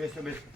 બેસો બેસો.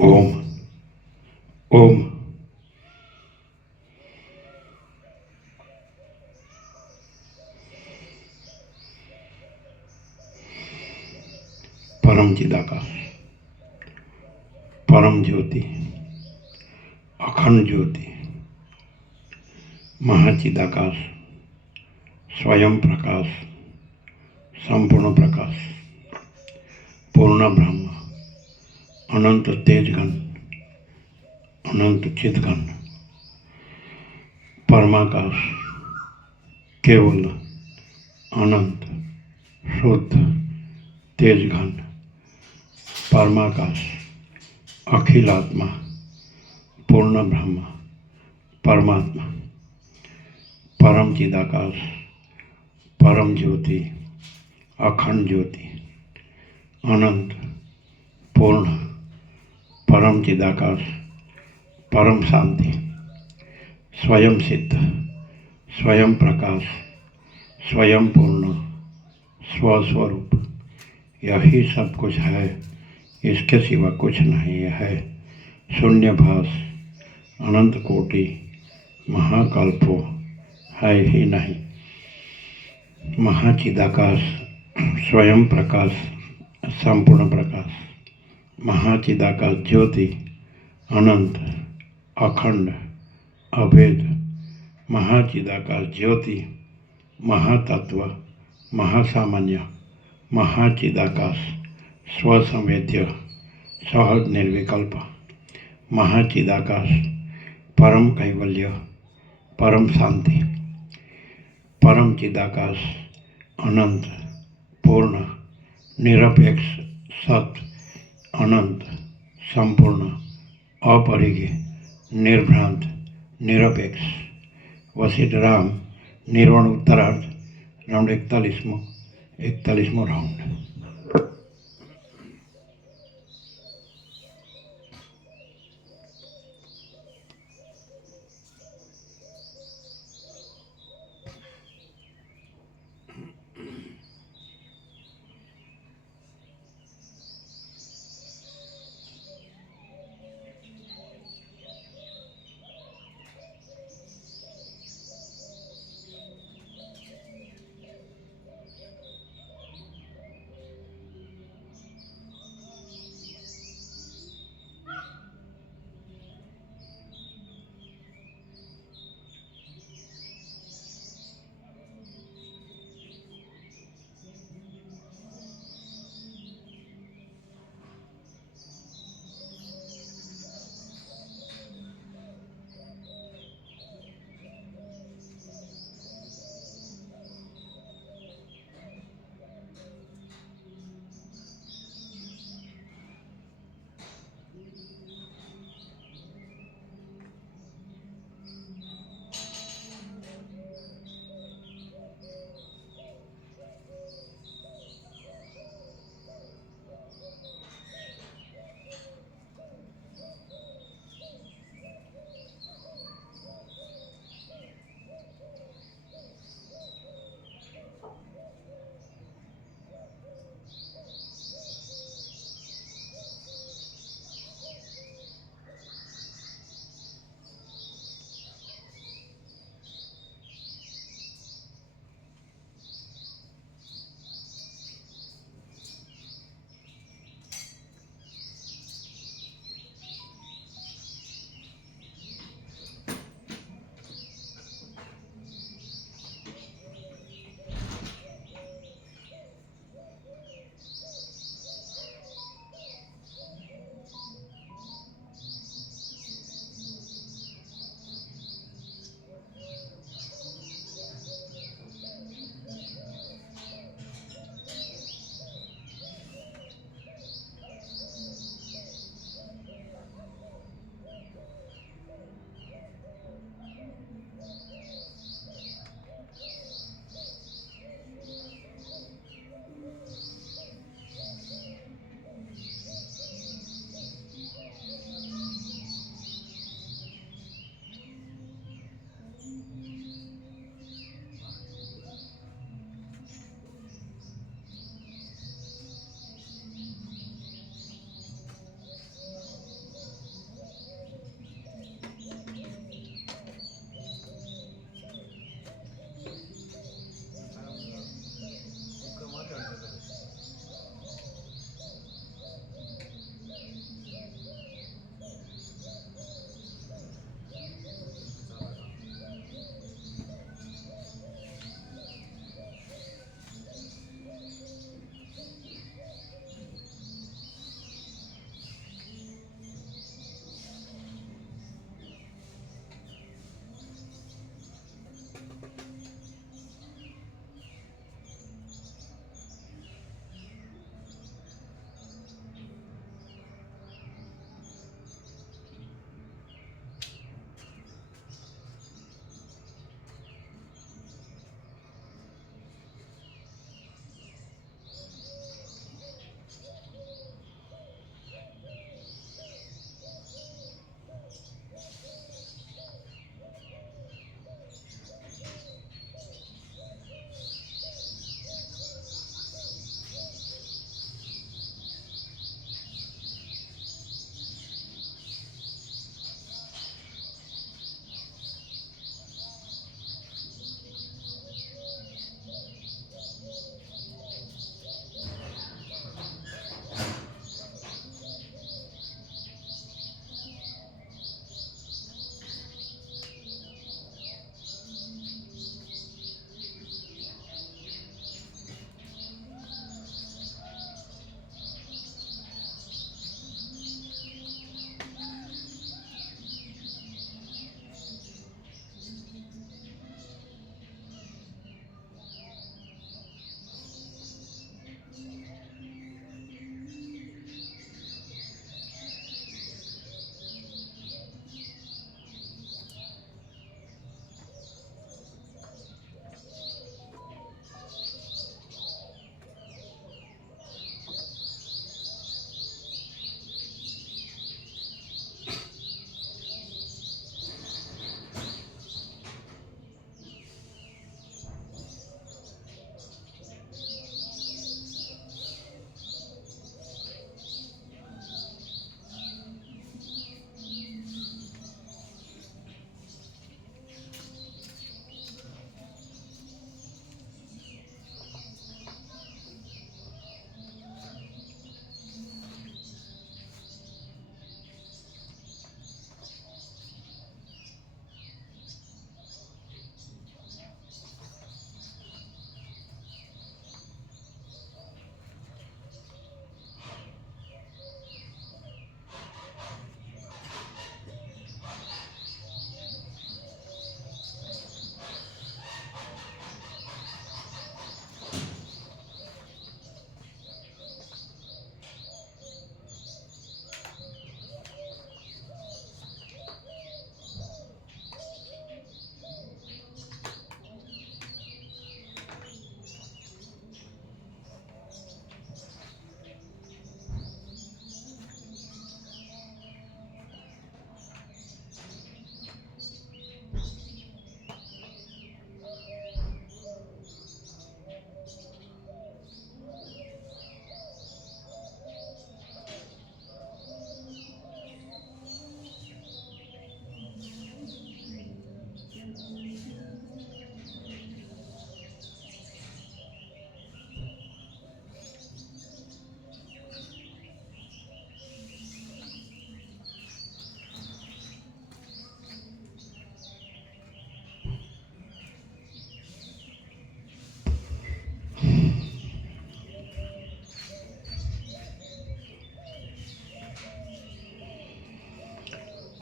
ઓમ ઓમ પરમ ચિદાકાશ, પરમ જ્યોતિ, અખંડ જ્યોતિ, મહાચિદાકાશ, સ્વયં પ્રકાશ, સંપૂર્ણ પ્રકાશ, પૂર્ણ બ્રહ્મ, અનંત તેજઘન, અનંત ચિદઘન, પરમાકાશ, કેવલ, અનંત, શુદ્ધ, તેજઘન, परमाकाश, अखिलात्मा, पूर्ण ब्रह्म, परमात्मा, परम चिदाकाश, परम ज्योति, अखंड ज्योति, अनंत, पूर्ण, परम चिदाकाश, परम शांति, स्वयं सिद्ध, स्वयं प्रकाश, स्वयं पूर्ण, स्वस्वरूप, यही सब कुछ है, इसके सिवा कुछ नहीं है। शून्यभास, अनंत कोटि, महाकल्पो है ही नहीं। महाचिदाकाश, स्वयं प्रकाश, संपूर्ण प्रकाश, महाचिदाकाश ज्योति, अनंत, अखंड, अभेद, महाचिदाकाश ज्योति, महातत्व, महासामान्य, महाचिदाकाश, स्वसंवेद्य, सहज निर्विकल्प, महाचिदाकाश, परम कैवल्य, परम शांति, परम चिदाकाश, अनंत, पूर्ण, निरपेक्ष, सत, अनंत, संपूर्ण, अपरिघ, निर्भ्रांत, निरपेक्ष, वशिष्ठ राम, निर्वाण उत्तरार्ध, राउंड 41मो राउंड।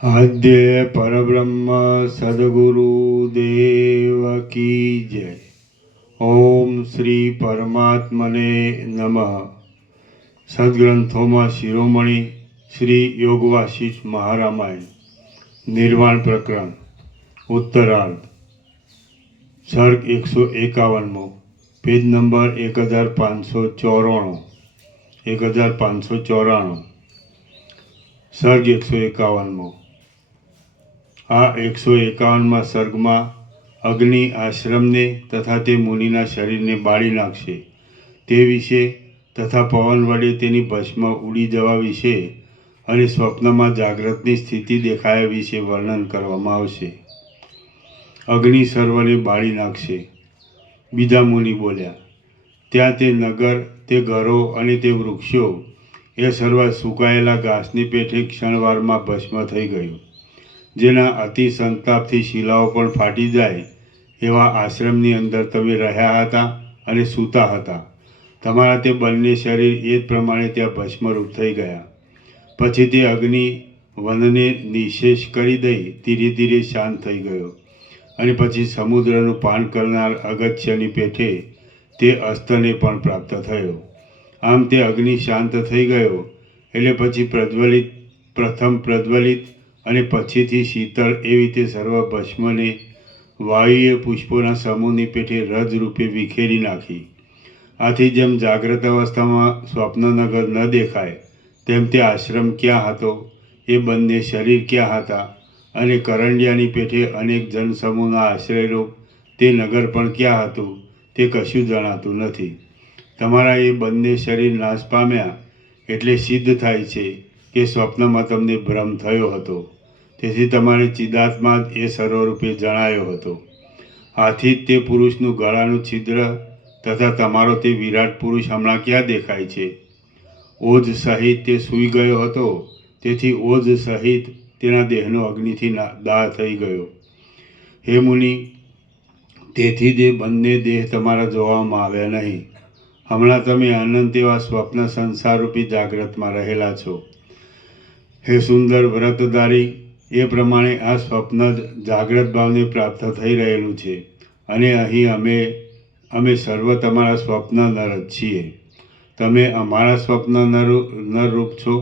આદ્ય પરબ્રહ્મ સદગુરુ દેવ કી જય. ઓમ શ્રી પરમાત્મને નમઃ. સદગ્રંથોમાં શિરોમણી શ્રી યોગ વાસિષ્ઠ મહારામાયણ નિર્વાણ પ્રકરણ ઉત્તરાર્ધ સર્ગ 151મો પેજ નંબર 1594 સર્ગ 151મો. આ 151માં સર્ગમાં અગ્નિ આશ્રમને તથા તે મુનિના શરીરને બાળી નાખશે તે વિશે તથા પવન વડે તેની ભસ્મ ઉડી જવા વિશે અને સ્વપ્નમાં જાગ્રતની સ્થિતિ દેખાયા વિશે વર્ણન કરવામાં આવશે. અગ્નિ સર્વને બાળી નાખશે. બીજા મુનિ બોલ્યા, ત્યાં તે નગર, તે ઘરો અને તે વૃક્ષો એ સર્વ સુકાયેલા ઘાસની પેઠે ક્ષણવારમાં ભસ્મ થઈ ગયું. જેના અતિ સંતાપથી શિલાઓ પણ ફાટી જાય એવા આશ્રમની અંદર તમે રહ્યા હતા અને સૂતા હતા. તમારા તે બંને શરીર એ જ પ્રમાણે ત્યાં ભસ્મરૂપ થઈ ગયા. પછી તે અગ્નિ વનને નિશેષ કરી દઈ ધીરે ધીરે શાંત થઈ ગયો અને પછી સમુદ્રનું પાન કરનાર અગત્યની પેઠે તે અસ્તને પણ પ્રાપ્ત થયો. આમ તે અગ્નિ શાંત થઈ ગયો એટલે પછી પ્રથમ પ્રજ્વલિત અને પછીથી શીતળ એવી તે સર્વ ભસ્મને વાયુએ પુષ્પોના સમૂહની પેઠે રજ રૂપે વિખેરી નાખી. આથી જેમ જાગ્રત અવસ્થામાં સ્વપ્નનગર ન દેખાય તેમ તે આશ્રમ ક્યાં હતો, એ બંને શરીર ક્યાં હતા અને કરંડિયાની પેઠે અનેક જનસમૂહના આશ્રયરૂપ તે નગર પણ ક્યાં હતું તે કશું જણાતું નથી. તમારા એ બંને શરીર નાશ પામ્યા એટલે સિદ્ધ થાય છે કે સ્વપ્નમાં તમને ભ્રમ થયો હતો. તેથી તમારે ચિદાત્મા જ એ સર્વરૂપે જણાયો હતો. આથી જ તે પુરુષનું ગળાનું છિદ્ર તથા તમારો તે વિરાટ પુરુષ હમણાં ક્યાં દેખાય છે? ઓજ સહિત તે સૂઈ ગયો હતો, તેથી ઓજ સહિત તેના દેહનો અગ્નિથી દાહ થઈ ગયો. હે મુનિ, તેથી તે બંને દેહ તમારા જોવામાં આવ્યા નહીં. હમણાં તમે અનંત એવા સ્વપ્ન સંસારરૂપી જાગ્રતમાં રહેલા છો. હે સુંદર વ્રતધારી, એ પ્રમાણે આ સ્વપ્ન જ જાગ્રત ભાવને પ્રાપ્ત થઈ રહેલું છે અને અહીં અમે સર્વ તમારા સ્વપ્ન નર જ છીએ. તમે અમારા સ્વપ્ન નરરૂપ છો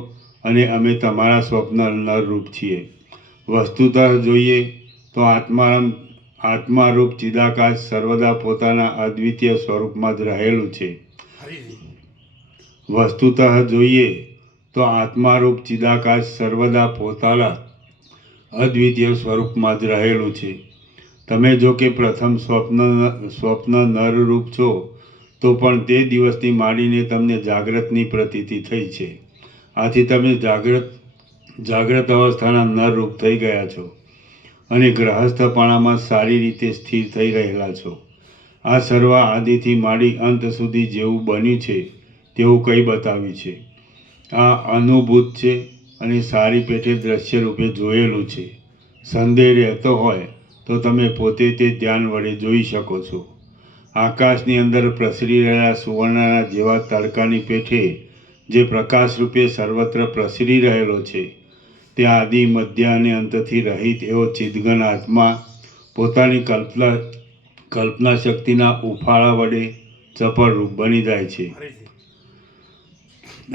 અને અમે તમારા સ્વપ્ન નરરૂપ છીએ. વસ્તુતઃ જોઈએ તો આત્મારૂપ ચિદાકાશ સર્વદા પોતાના અદ્વિતીય સ્વરૂપમાં જ રહેલું છે. વસ્તુતઃ જોઈએ તો આત્મારૂપ ચિદાકાશ સર્વદા પોતાના અદ્વિતીય સ્વરૂપમાં જ રહેલું છે. તમે જો કે પ્રથમ સ્વપ્ન નરરૂપ છો તો પણ તે દિવસથી માંડીને તમને જાગ્રતની પ્રતીતિ થઈ છે. આથી તમે જાગ્રત અવસ્થાના નરરૂપ થઈ ગયા છો અને ગ્રહસ્થપણામાં સારી રીતે સ્થિર થઈ રહેલા છો. આ સર્વ આદિથી માંડી અંત સુધી જેવું બન્યું છે તેવું કંઈ બતાવ્યું છે. આ અનુભૂત છે અને સારી પેઠે દ્રશ્ય રૂપે જોયેલું છે. સંદેહ રહેતો હોય તો તમે પોતે તે ધ્યાન વડે જોઈ શકો છો. આકાશની અંદર પ્રસરી રહેલા સુવર્ણના જેવા તડકાની પેઠે જે પ્રકાશ રૂપે સર્વત્ર પ્રસરી રહેલો છે તે આદિ મધ્ય અને અંતથી રહિત એવો ચિદઘન આત્મા પોતાની કલ્પના શક્તિના ઉફાળા વડે ચપળ રૂપ બની જાય છે.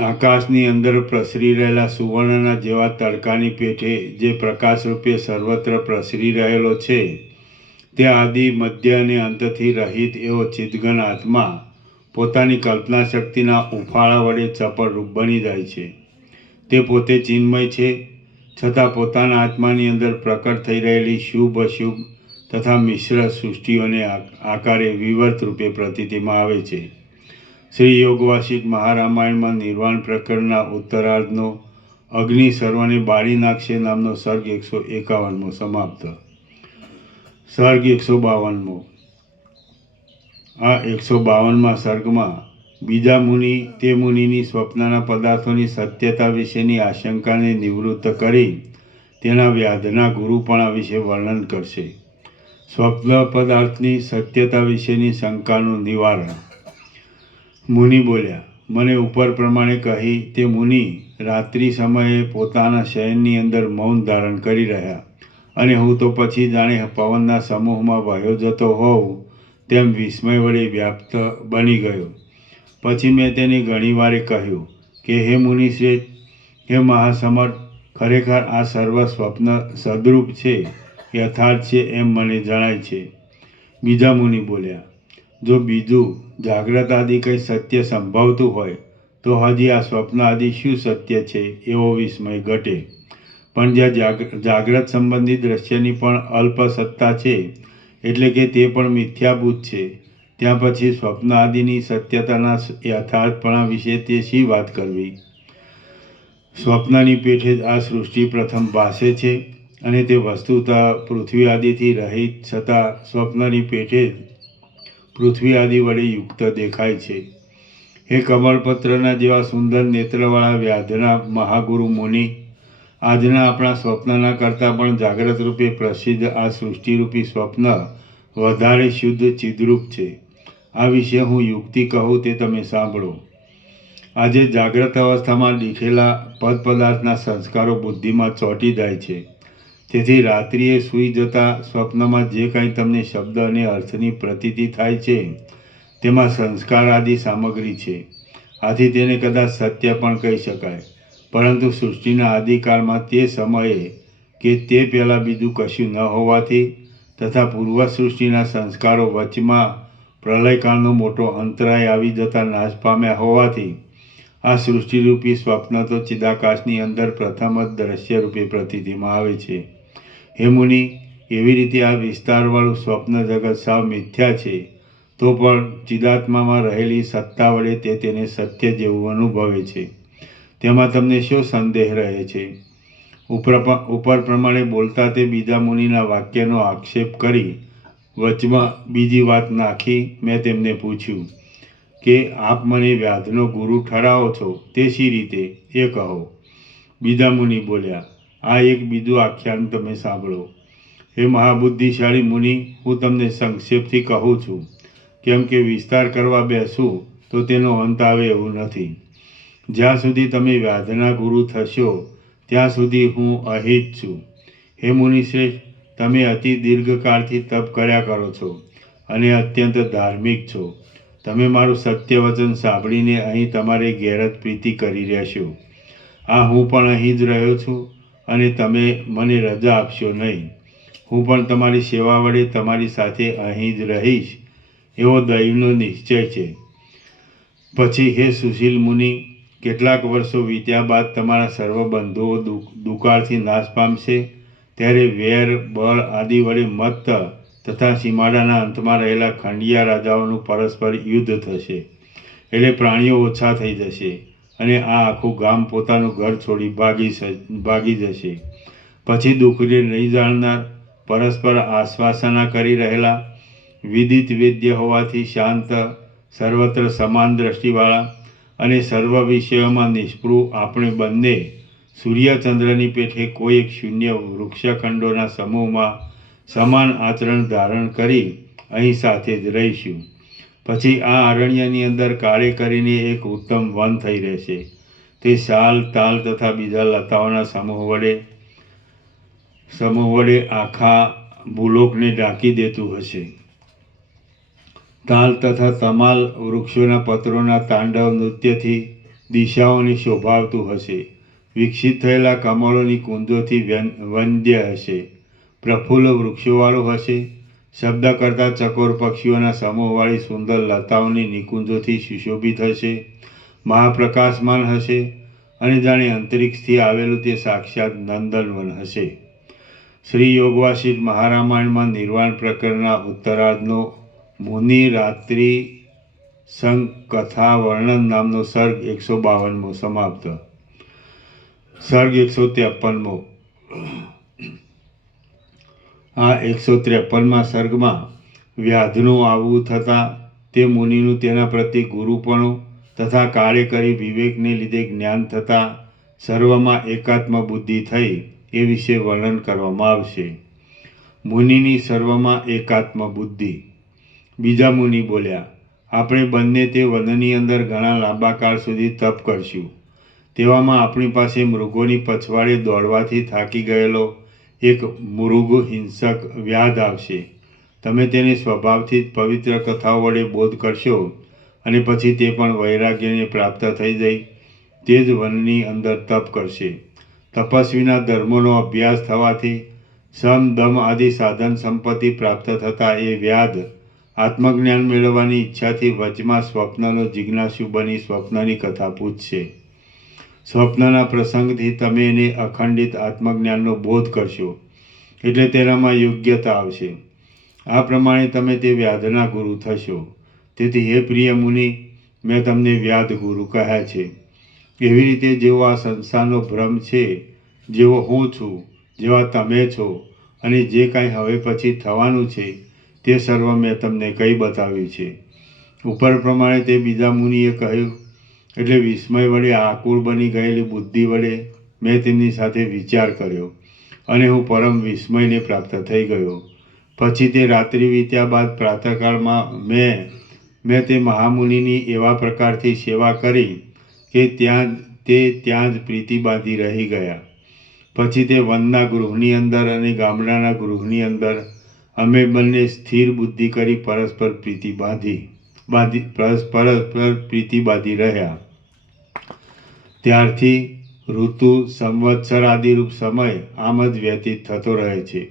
આકાશની અંદર પ્રસરી રહેલા સુવર્ણના જેવા તડકાની પેઠે જે પ્રકાશ રૂપે સર્વત્ર પ્રસરી રહેલો છે તે આદિ મધ્ય અને અંતથી રહિત એવો ચિદઘન આત્મા પોતાની કલ્પના શક્તિના ઉફાળા વડે ચપળ રૂપ બની જાય છે. તે પોતે ચિન્મય છે, છતાં પોતાના આત્માની અંદર પ્રકટ થઈ રહેલી શુભ અશુભ તથા મિશ્ર સૃષ્ટિઓને આકારે વિવર્ત રૂપે પ્રતીતિમાં આવે છે. શ્રી યોગ વાસિષ્ઠ મહારામાયણમાં નિર્વાણ પ્રકરણના ઉત્તરાર્ધનો અગ્નિ સર્વને બાળી નાખશે નામનો સર્ગ 151મો સમાપ્ત. સર્ગ 152મો. આ 152માં સર્ગમાં બીજા મુનિ તે મુનિની સ્વપ્નના પદાર્થોની સત્યતા વિશેની આશંકાને નિવૃત્ત કરી તેના વ્યાધના ગુરુપણા વિશે વર્ણન કરશે. સ્વપ્ન પદાર્થની સત્યતા વિશેની શંકાનું નિવારણ. મુનિ બોલ્યા, મને ઉપર પ્રમાણે કહી તે મુનિ રાત્રિ સમયે પોતાના શયનની અંદર મૌન ધારણ કરી રહ્યા, અને હું તો પછી જાણે પવનના સમૂહમાં વહ્યો જતો હોઉં તેમ વિસ્મય વડે વ્યાપ્ત બની ગયો. પછી મેં તેને ઘણીવારે કહ્યું કે હે મુનિશ્રેષ્ઠ, હે મહાસમર્થ, ખરેખર આ સર્વ સ્વપ્ન સદરૂપ છે, યથાર્થ છે એમ મને જણાય છે. બીજા મુનિ બોલ્યા, જો બીજું જાગ્રત આદિ કંઈ સત્ય સંભવતું હોય તો હજી આ સ્વપ્ન આદિ શું સત્ય છે એવો વિસ્મય ઘટે. પણ જ્યાં જાગ્રત સંબંધી દ્રશ્યની પણ અલ્પ સત્તા છે, એટલે કે તે પણ મિથ્યાભૂત છે, ત્યાં પછી સ્વપ્ન આદિની સત્યતાના યથાર્થપણા વિશે તે શી વાત કરવી? સ્વપ્નની પેઠે જ આ સૃષ્ટિ પ્રથમ ભાસે છે, અને તે વસ્તુતઃ પૃથ્વી આદિથી રહિત છતાં સ્વપ્નની પેઠે પૃથ્વી આદિ વડે યુક્ત દેખાય છે. હે કમળપત્રના જેવા સુંદર નેત્રવાળા વ્યાધના મહાગુરુ મુનિ, આજના આપણા સ્વપ્નના કરતાં પણ જાગ્રત રૂપે પ્રસિદ્ધ આ સૃષ્ટિરૂપી સ્વપ્ન વધારે શુદ્ધ ચિદ્રૂપ છે. આ વિશે હું યુક્તિ કહું તે તમે સાંભળો. આજે જાગ્રત અવસ્થામાં દીઠેલા પદ પદાર્થના સંસ્કારો બુદ્ધિમાં ચોંટી જાય છે. તેથી રાત્રિએ સૂઈ જતા સ્વપ્નમાં જે કાંઈ તમને શબ્દ અને અર્થની પ્રતીતિ થાય છે તેમાં સંસ્કાર આદિ સામગ્રી છે. આથી તેને કદાચ સત્ય પણ કહી શકાય. પરંતુ સૃષ્ટિના આદિકાળમાં તે સમયે કે તે પહેલાં બીજું કશું ન હોવાથી તથા પૂર્વ સૃષ્ટિના સંસ્કારો વચમાં પ્રલયકાળનો મોટો અંતરાય આવી જતા નાશ પામ્યા હોવાથી આ સૃષ્ટિરૂપી સ્વપ્ન તો ચિદાકાશની અંદર પ્રથમ જ દ્રશ્ય રૂપે પ્રતીતિમાં આવે છે. હે મુનિ, એવી રીતે આ વિસ્તારવાળું સ્વપ્ન જગત સાવ મિથ્યા છે, તો પણ ચિદાત્મામાં રહેલી સત્તા વડે તે તેને સત્ય જેવું અનુભવે છે. તેમાં તમને શો સંદેહ રહે છે? ઉપર પ્રમાણે બોલતા તે બીજા મુનિના વાક્યનો આક્ષેપ કરી વચમાં બીજી વાત નાખી મેં તેમને પૂછ્યું કે આપ મને વ્યાધનો ગુરુ ઠરાવો છો તે શી રીતે એ કહો. બીજા મુનિ બોલ્યા, આ એક બીજું આખ્યાન તમે સાંભળો. હે મહાબુદ્ધિશાળી મુનિ, હું તમને સંક્ષેપથી કહું છું, કેમ કે વિસ્તાર કરવા બેસું તો તેનો અંત આવે એવું નથી. જ્યાં સુધી તમે વ્યાધના ગુરુ થશો ત્યાં સુધી હું અહીં જ છું. હે મુનિશ્રેષ્ઠ, તમે અતિ દીર્ઘકાળથી તપ કર્યા કરો છો અને અત્યંત ધાર્મિક છો. તમે મારું સત્ય વચન સાંભળીને અહીં તમારે ઘેર જ પ્રીતિ કરી રહેશો. આ હું પણ અહીં જ રહ્યો છું, અને તમે મને રજા આપશો નહીં. હું પણ તમારી સેવા વડે તમારી સાથે અહીં જ રહીશ એવો દૈવનો નિશ્ચય છે. પછી હે સુશીલ મુનિ, કેટલાક વર્ષો વીત્યા બાદ તમારા સર્વ બંધુઓ દુકાળથી નાશ પામશે, ત્યારે વેર બળ આદિ વડે મત્ત તથા સીમાડાના અંતમાં રહેલા ખંડિયા રાજાઓનું પરસ્પર યુદ્ધ થશે. એટલે પ્રાણીઓ ઓછા થઈ જશે, અને આ આખું ગામ પોતાનું ઘર છોડી ભાગી જશે. પછી દુઃખને નહીં જાણનાર, પરસ્પર આશ્વાસના કરી રહેલા, વિદિત વેદ્ય હોવાથી શાંત, સર્વત્ર સમાન દ્રષ્ટિવાળા અને સર્વ વિષયોમાં નિષ્પૃહ આપણે બંને સૂર્યચંદ્રની પેઠે કોઈ એક શૂન્ય વૃક્ષખંડોના સમૂહમાં સમાન આચરણ ધારણ કરી અહીં સાથે જ રહીશું. પછી આ અરણ્યની અંદર કાળે કરીને એક ઉત્તમ વન થઈ રહેશે. તે શાલ, તાલ તથા બીજા લતાઓના સમૂહ વડે આખા ભૂલોકને ઢાંકી દેતું હશે. તાલ તથા તમાલ વૃક્ષોના પત્રોના તાંડવ નૃત્યથી દિશાઓને શોભાવતું હશે. વિકસિત થયેલા કમળોની કુંજોથી વંદ્ય હશે. પ્રફુલ્લ વૃક્ષોવાળું હશે. શબ્દ કરતા ચકોર પક્ષીઓના સમૂહવાળી સુંદર લતાઓની નિકુંજોથી સુશોભિત હશે. મહાપ્રકાશમાન હશે, અને જાણે અંતરિક્ષથી આવેલું તે સાક્ષાત નંદનવન હશે. શ્રી યોગવાસિષ્ઠ મહારામાયણમાં નિર્વાણ પ્રકરણના ઉત્તરાર્ધનો મુનિ રાત્રિ સંકથા વર્ણન નામનો સર્ગ 152મો સમાપ્ત. સર્ગ 153મો. આ 153મા સર્ગમાં વ્યાધનું આવવું થતાં તે મુનિનું તેના પ્રત્યે ગુરુપણું તથા કાળે કરી વિવેકને લીધે જ્ઞાન થતાં સર્વમાં એકાત્મ બુદ્ધિ થઈ એ વિશે વર્ણન કરવામાં આવશે. મુનિની સર્વમાં એકાત્મ બુદ્ધિ. બીજા મુનિ બોલ્યા, આપણે બંને તે વનની અંદર ઘણા લાંબા કાળ સુધી તપ કરશું. તેવામાં આપણી પાસે મૃગોની પછવાડે દોડવાથી થાકી ગયેલો એક મૃગ હિંસક વ્યાધ આવશે. તમે તેને સ્વભાવથી જ પવિત્ર કથાઓ વડે બોધ કરશો અને પછી તે પણ વૈરાગ્યને પ્રાપ્ત થઈ જઈ તે જ વનની અંદર તપ કરશે. તપસ્વીના ધર્મોનો અભ્યાસ થવાથી સમ દમ આદિ સાધન સંપત્તિ પ્રાપ્ત થતાં એ વ્યાધ આત્મજ્ઞાન મેળવવાની ઈચ્છાથી વચમાં સ્વપ્નનો જિજ્ઞાસુ બની સ્વપ્નની કથા પૂછશે. સ્વપ્નના પ્રસંગથી તમે એને અખંડિત આત્મજ્ઞાનનો બોધ કરશો એટલે તેનામાં યોગ્યતા આવશે. આ પ્રમાણે તમે તે વ્યાધના ગુરુ થશો. તેથી હે પ્રિય મુનિ, મેં તમને વ્યાધ ગુરુ કહ્યા છે. એવી રીતે જેવો આ સંસારનો ભ્રમ છે, જેવો હું છું, જેવા તમે છો અને જે કાંઈ હવે પછી થવાનું છે તે સર્વ મેં તમને કહી બતાવ્યું છે. ઉપર પ્રમાણે તે બીજા મુનિએ કહ્યું એટલે વિસ્મય વડે આકુળ બની ગયેલી બુદ્ધિ વડે મેં તેમની સાથે વિચાર કર્યો અને હું પરમ વિસ્મયને પ્રાપ્ત થઈ ગયો. પછી તે રાત્રિ વીત્યા બાદ પ્રાતઃકાળમાં મેં તે મહામુનિની એવા પ્રકારથી સેવા કરી કે ત્યાં જ પ્રીતિ બાંધી રહી ગયા. પછી તે વનના ગૃહની અંદર અને ગામડાના ગૃહની અંદર અમે બંને સ્થિર બુદ્ધિ કરી પરસ્પર પ્રીતિ બાંધી રહ્યા. ત્યારથી ઋતુ, સંવત્સર આદિરૂપ સમય આમ જ વ્યતીત થતો રહે છે.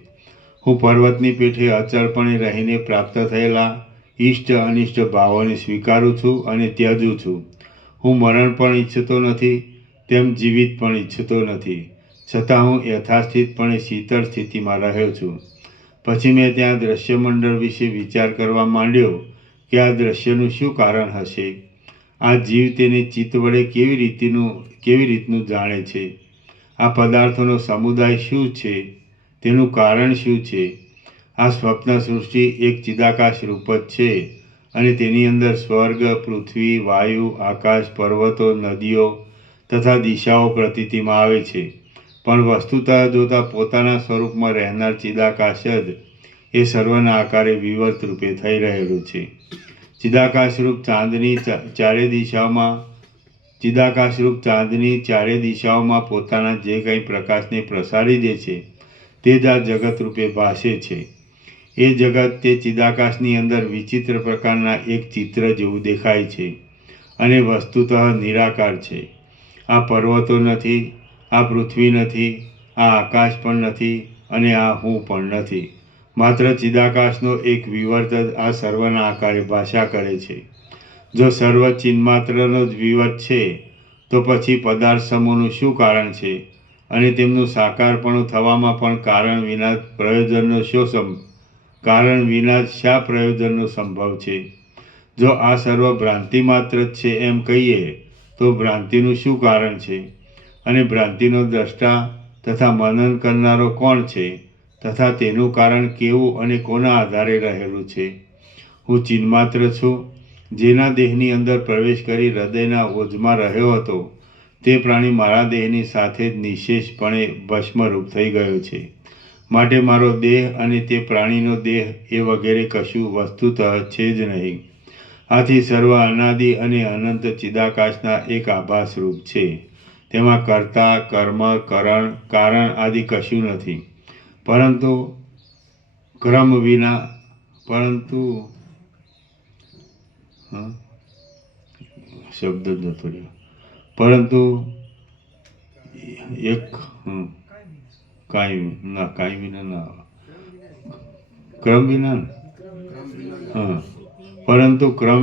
હું પર્વતની પેઠે અચળપણે રહીને પ્રાપ્ત થયેલા ઇષ્ટ અનિષ્ટ ભાવોને સ્વીકારું છું અને ત્યજું છું. હું મરણ પણ ઈચ્છતો નથી, તેમ જીવિત પણ ઈચ્છતો નથી, છતાં હું યથાસ્થિતપણે શીતળ સ્થિતિમાં રહ્યો છું. પછી મેં ત્યાં દ્રશ્યમંડળ વિશે વિચાર કરવા માંડ્યો કે આ દ્રશ્યનું શું કારણ હશે? આ જીવ તેને ચિત્ત વડે કેવી રીતનું જાણે છે? આ પદાર્થોનો સમુદાય શું છે? તેનું કારણ શું છે? આ સ્વપ્ન સૃષ્ટિ એક ચિદાકાશ રૂપ જ છે અને તેની અંદર સ્વર્ગ, પૃથ્વી, વાયુ, આકાશ, પર્વતો, નદીઓ તથા દિશાઓ પ્રતીતિમાં આવે છે. પણ વસ્તુતઃ જોતાં પોતાના સ્વરૂપમાં રહેનાર ચિદાકાશ જ એ સર્વના આકારે વિવર્ત રૂપે થઈ રહેલું છે. ચિદાકાશરૂપ ચાંદની ચારે દિશાઓમાં પોતાના જે કંઈ પ્રકાશને પ્રસારી દે છે તે જ આ જગત રૂપે ભાસે છે. એ જગત તે ચિદાકાશની અંદર વિચિત્ર પ્રકારના એક ચિત્ર જેવું દેખાય છે અને વસ્તુતઃ નિરાકાર છે. આ પર્વતો નથી, આ પૃથ્વી નથી, આ આકાશ પણ નથી અને આ હું પણ નથી. માત્ર ચિદાકાશનો એક વિવર્ત જ આ સર્વના આકારે ભાષા કરે છે. જો સર્વ ચિન્માત્રનો જ વિવર્ત છે તો પછી પદાર્થ સમૂહનું શું કારણ છે અને તેમનું સાકારપણું થવામાં પણ કારણ વિના શા પ્રયોજનનો સંભવ છે? જો આ સર્વ ભ્રાંતિ માત્ર જ છે એમ કહીએ તો ભ્રાંતિનું શું કારણ છે? અને ભ્રાંતિનો દ્રષ્ટા તથા મનન કરનારો કોણ છે તથા તેનું કારણ કેવું અને કોના આધારે રહેલું છે? હું ચિન્માત્ર છું. જેના દેહની અંદર પ્રવેશ કરી હૃદયના ઓજમાં રહ્યો હતો તે પ્રાણી મારા દેહની સાથે જ નિશેષપણે ભસ્મરૂપ થઈ ગયો છે. માટે મારો દેહ અને તે પ્રાણીનો દેહ એ વગેરે કશું વસ્તુતઃ છે જ નહીં. આથી સર્વ અનાદિ અને અનંત ચિદાકાશના એક આભાસ રૂપ છે. તેમાં કર્તા, કર્મ, કારણ આદિ કશું નથી. પરંતુ ક્રમ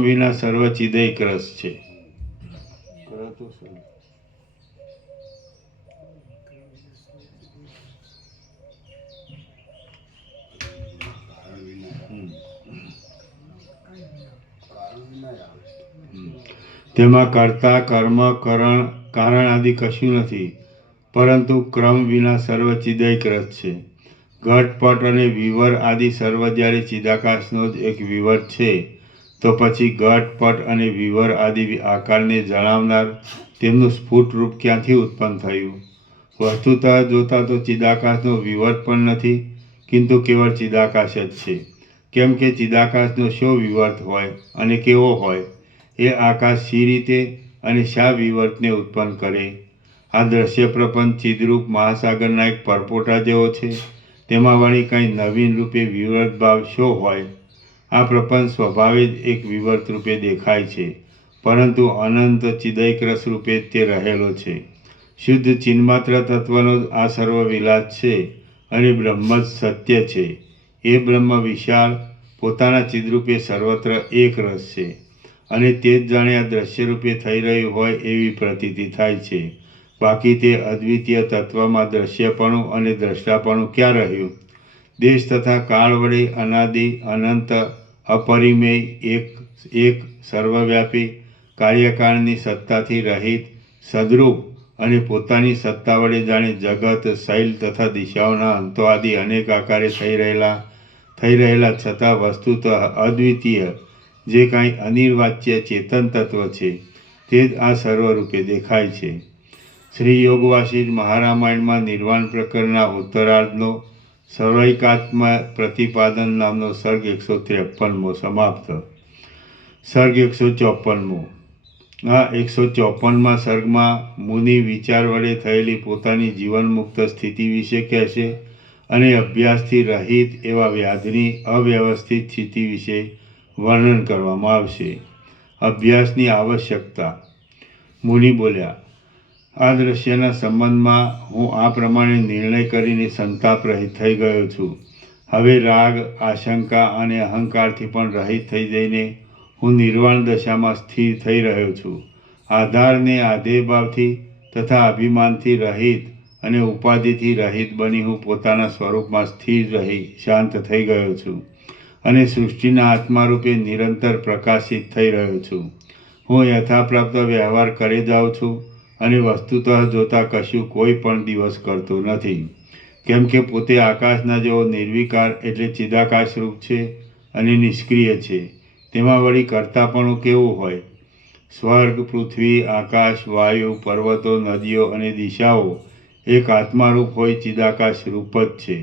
વિના સર્વ ચિદૈક રસ છે. તેમાં કર્તા, કર્મ, કારણ આદિ કશું નથી, પરંતુ ક્રમ વિના સર્વ ચિદૈક રસ છે. ઘટપટ અને વિવર આદિ સર્વ જ્યારે ચિદાકાશનો જ એક વિવર છે તો પછી ઘટપટ અને વિવર આદિ આકારને જણાવનાર તેમનું સ્ફુટ રૂપ ક્યાંથી ઉત્પન્ન થયું? વસ્તુતઃ જોતા તો ચિદાકાશનો વિવર પણ નથી, કિંતુ કેવળ ચિદાકાશ જ છે. કેમ કે ચિદાકાશનો શો વિવર્ત હોય અને કેવો હોય? એ આકાશ શી રીતે અને શા વિવર્તને ઉત્પન્ન કરે? આ દ્રશ્ય પ્રપંચ ચિદરૂપ મહાસાગરના એક પરપોટા જેવો છે. તેમાં વળી કંઈ નવીન રૂપે વિવર્ત ભાવ શો હોય? આ પ્રપંચ સ્વભાવે જ એક વિવર્ત રૂપે દેખાય છે, પરંતુ અનંત ચિદૈકરસ રૂપે જ તે રહેલો છે. શુદ્ધ ચિન્માત્ર તત્વનો જ આ સર્વ વિલાસ છે અને બ્રહ્મ જ સત્ય છે. એ બ્રહ્મ વિશાળ પોતાના ચિદરૂપે સર્વત્ર એક રસ છે અને તે જ જાણે આ દ્રશ્ય રૂપે થઈ રહ્યું હોય એવી પ્રતીતિ થાય છે. બાકી તે અદ્વિતીય તત્વમાં દ્રશ્યપણું અને દ્રષ્ટાપણું ક્યાં રહ્યું? દેશ તથા કાળ વડે અનાદિ અનંત અપરિમેય એક સર્વવ્યાપી કાર્યકાળની સત્તાથી રહિત સદરૂપ અને પોતાની સત્તા વડે જાણે જગત શૈલ તથા દિશાઓના અંતો આદિ અનેક આકારે થઈ રહેલા છતાં વસ્તુતઃ અદ્વિતીય જે કાંઈ અનિર્વાચ્ય ચેતન તત્વ છે તે જ આ સર્વરૂપે દેખાય છે. શ્રી યોગવાસિષ્ઠ મહારામાયણમાં નિર્વાણ પ્રકરણના ઉત્તરાર્ધનો સર્વૈકાત્મ પ્રતિપાદન નામનો સર્ગ 153મો સમાપ્ત. સર્ગ 154મો. આ 154મા સર્ગમાં મુનિ વિચાર વડે થયેલી પોતાની જીવનમુક્ત સ્થિતિ વિશે કહેશે અને અભ્યાસથી રહિત એવા વ્યાધની અવ્યવસ્થિત સ્થિતિ વિશે વર્ણન કરવામાં આવશે. અભ્યાસની આવશ્યકતા. મુનિ બોલ્યા, આ દ્રશ્યના સંબંધમાં હું આ પ્રમાણે નિર્ણય કરીને સંતાપ રહિત થઈ ગયો છું. હવે રાગ, આશંકા અને અહંકારથી પણ રહિત થઈ જઈને હું નિર્વાણ દશામાં સ્થિર થઈ રહ્યો છું. આધારને આધેય ભાવથી તથા અભિમાનથી રહિત અને ઉપાધિથી રહિત બની હું પોતાના સ્વરૂપમાં સ્થિર રહી શાંત થઈ ગયો છું અને સૃષ્ટિના આત્મારૂપે નિરંતર પ્રકાશિત થઈ રહ્યો છું. હું યથાપ્રાપ્ત વ્યવહાર કરે જાઉં છું અને વસ્તુતઃ જોતા કશું કોઈ પણ દિવસ કરતો નથી. કેમ કે પોતે આકાશના જેવો નિર્વિકાર એટલે ચિદાકાશ રૂપ છે અને નિષ્ક્રિય છે. તેમાં વળી કર્તાપણું કેવું હોય? સ્વર્ગ, પૃથ્વી, આકાશ, વાયુ, પર્વતો, નદીઓ અને દિશાઓ એક આત્મારૂપ હોય ચિદાકાશ રૂપ જ છે.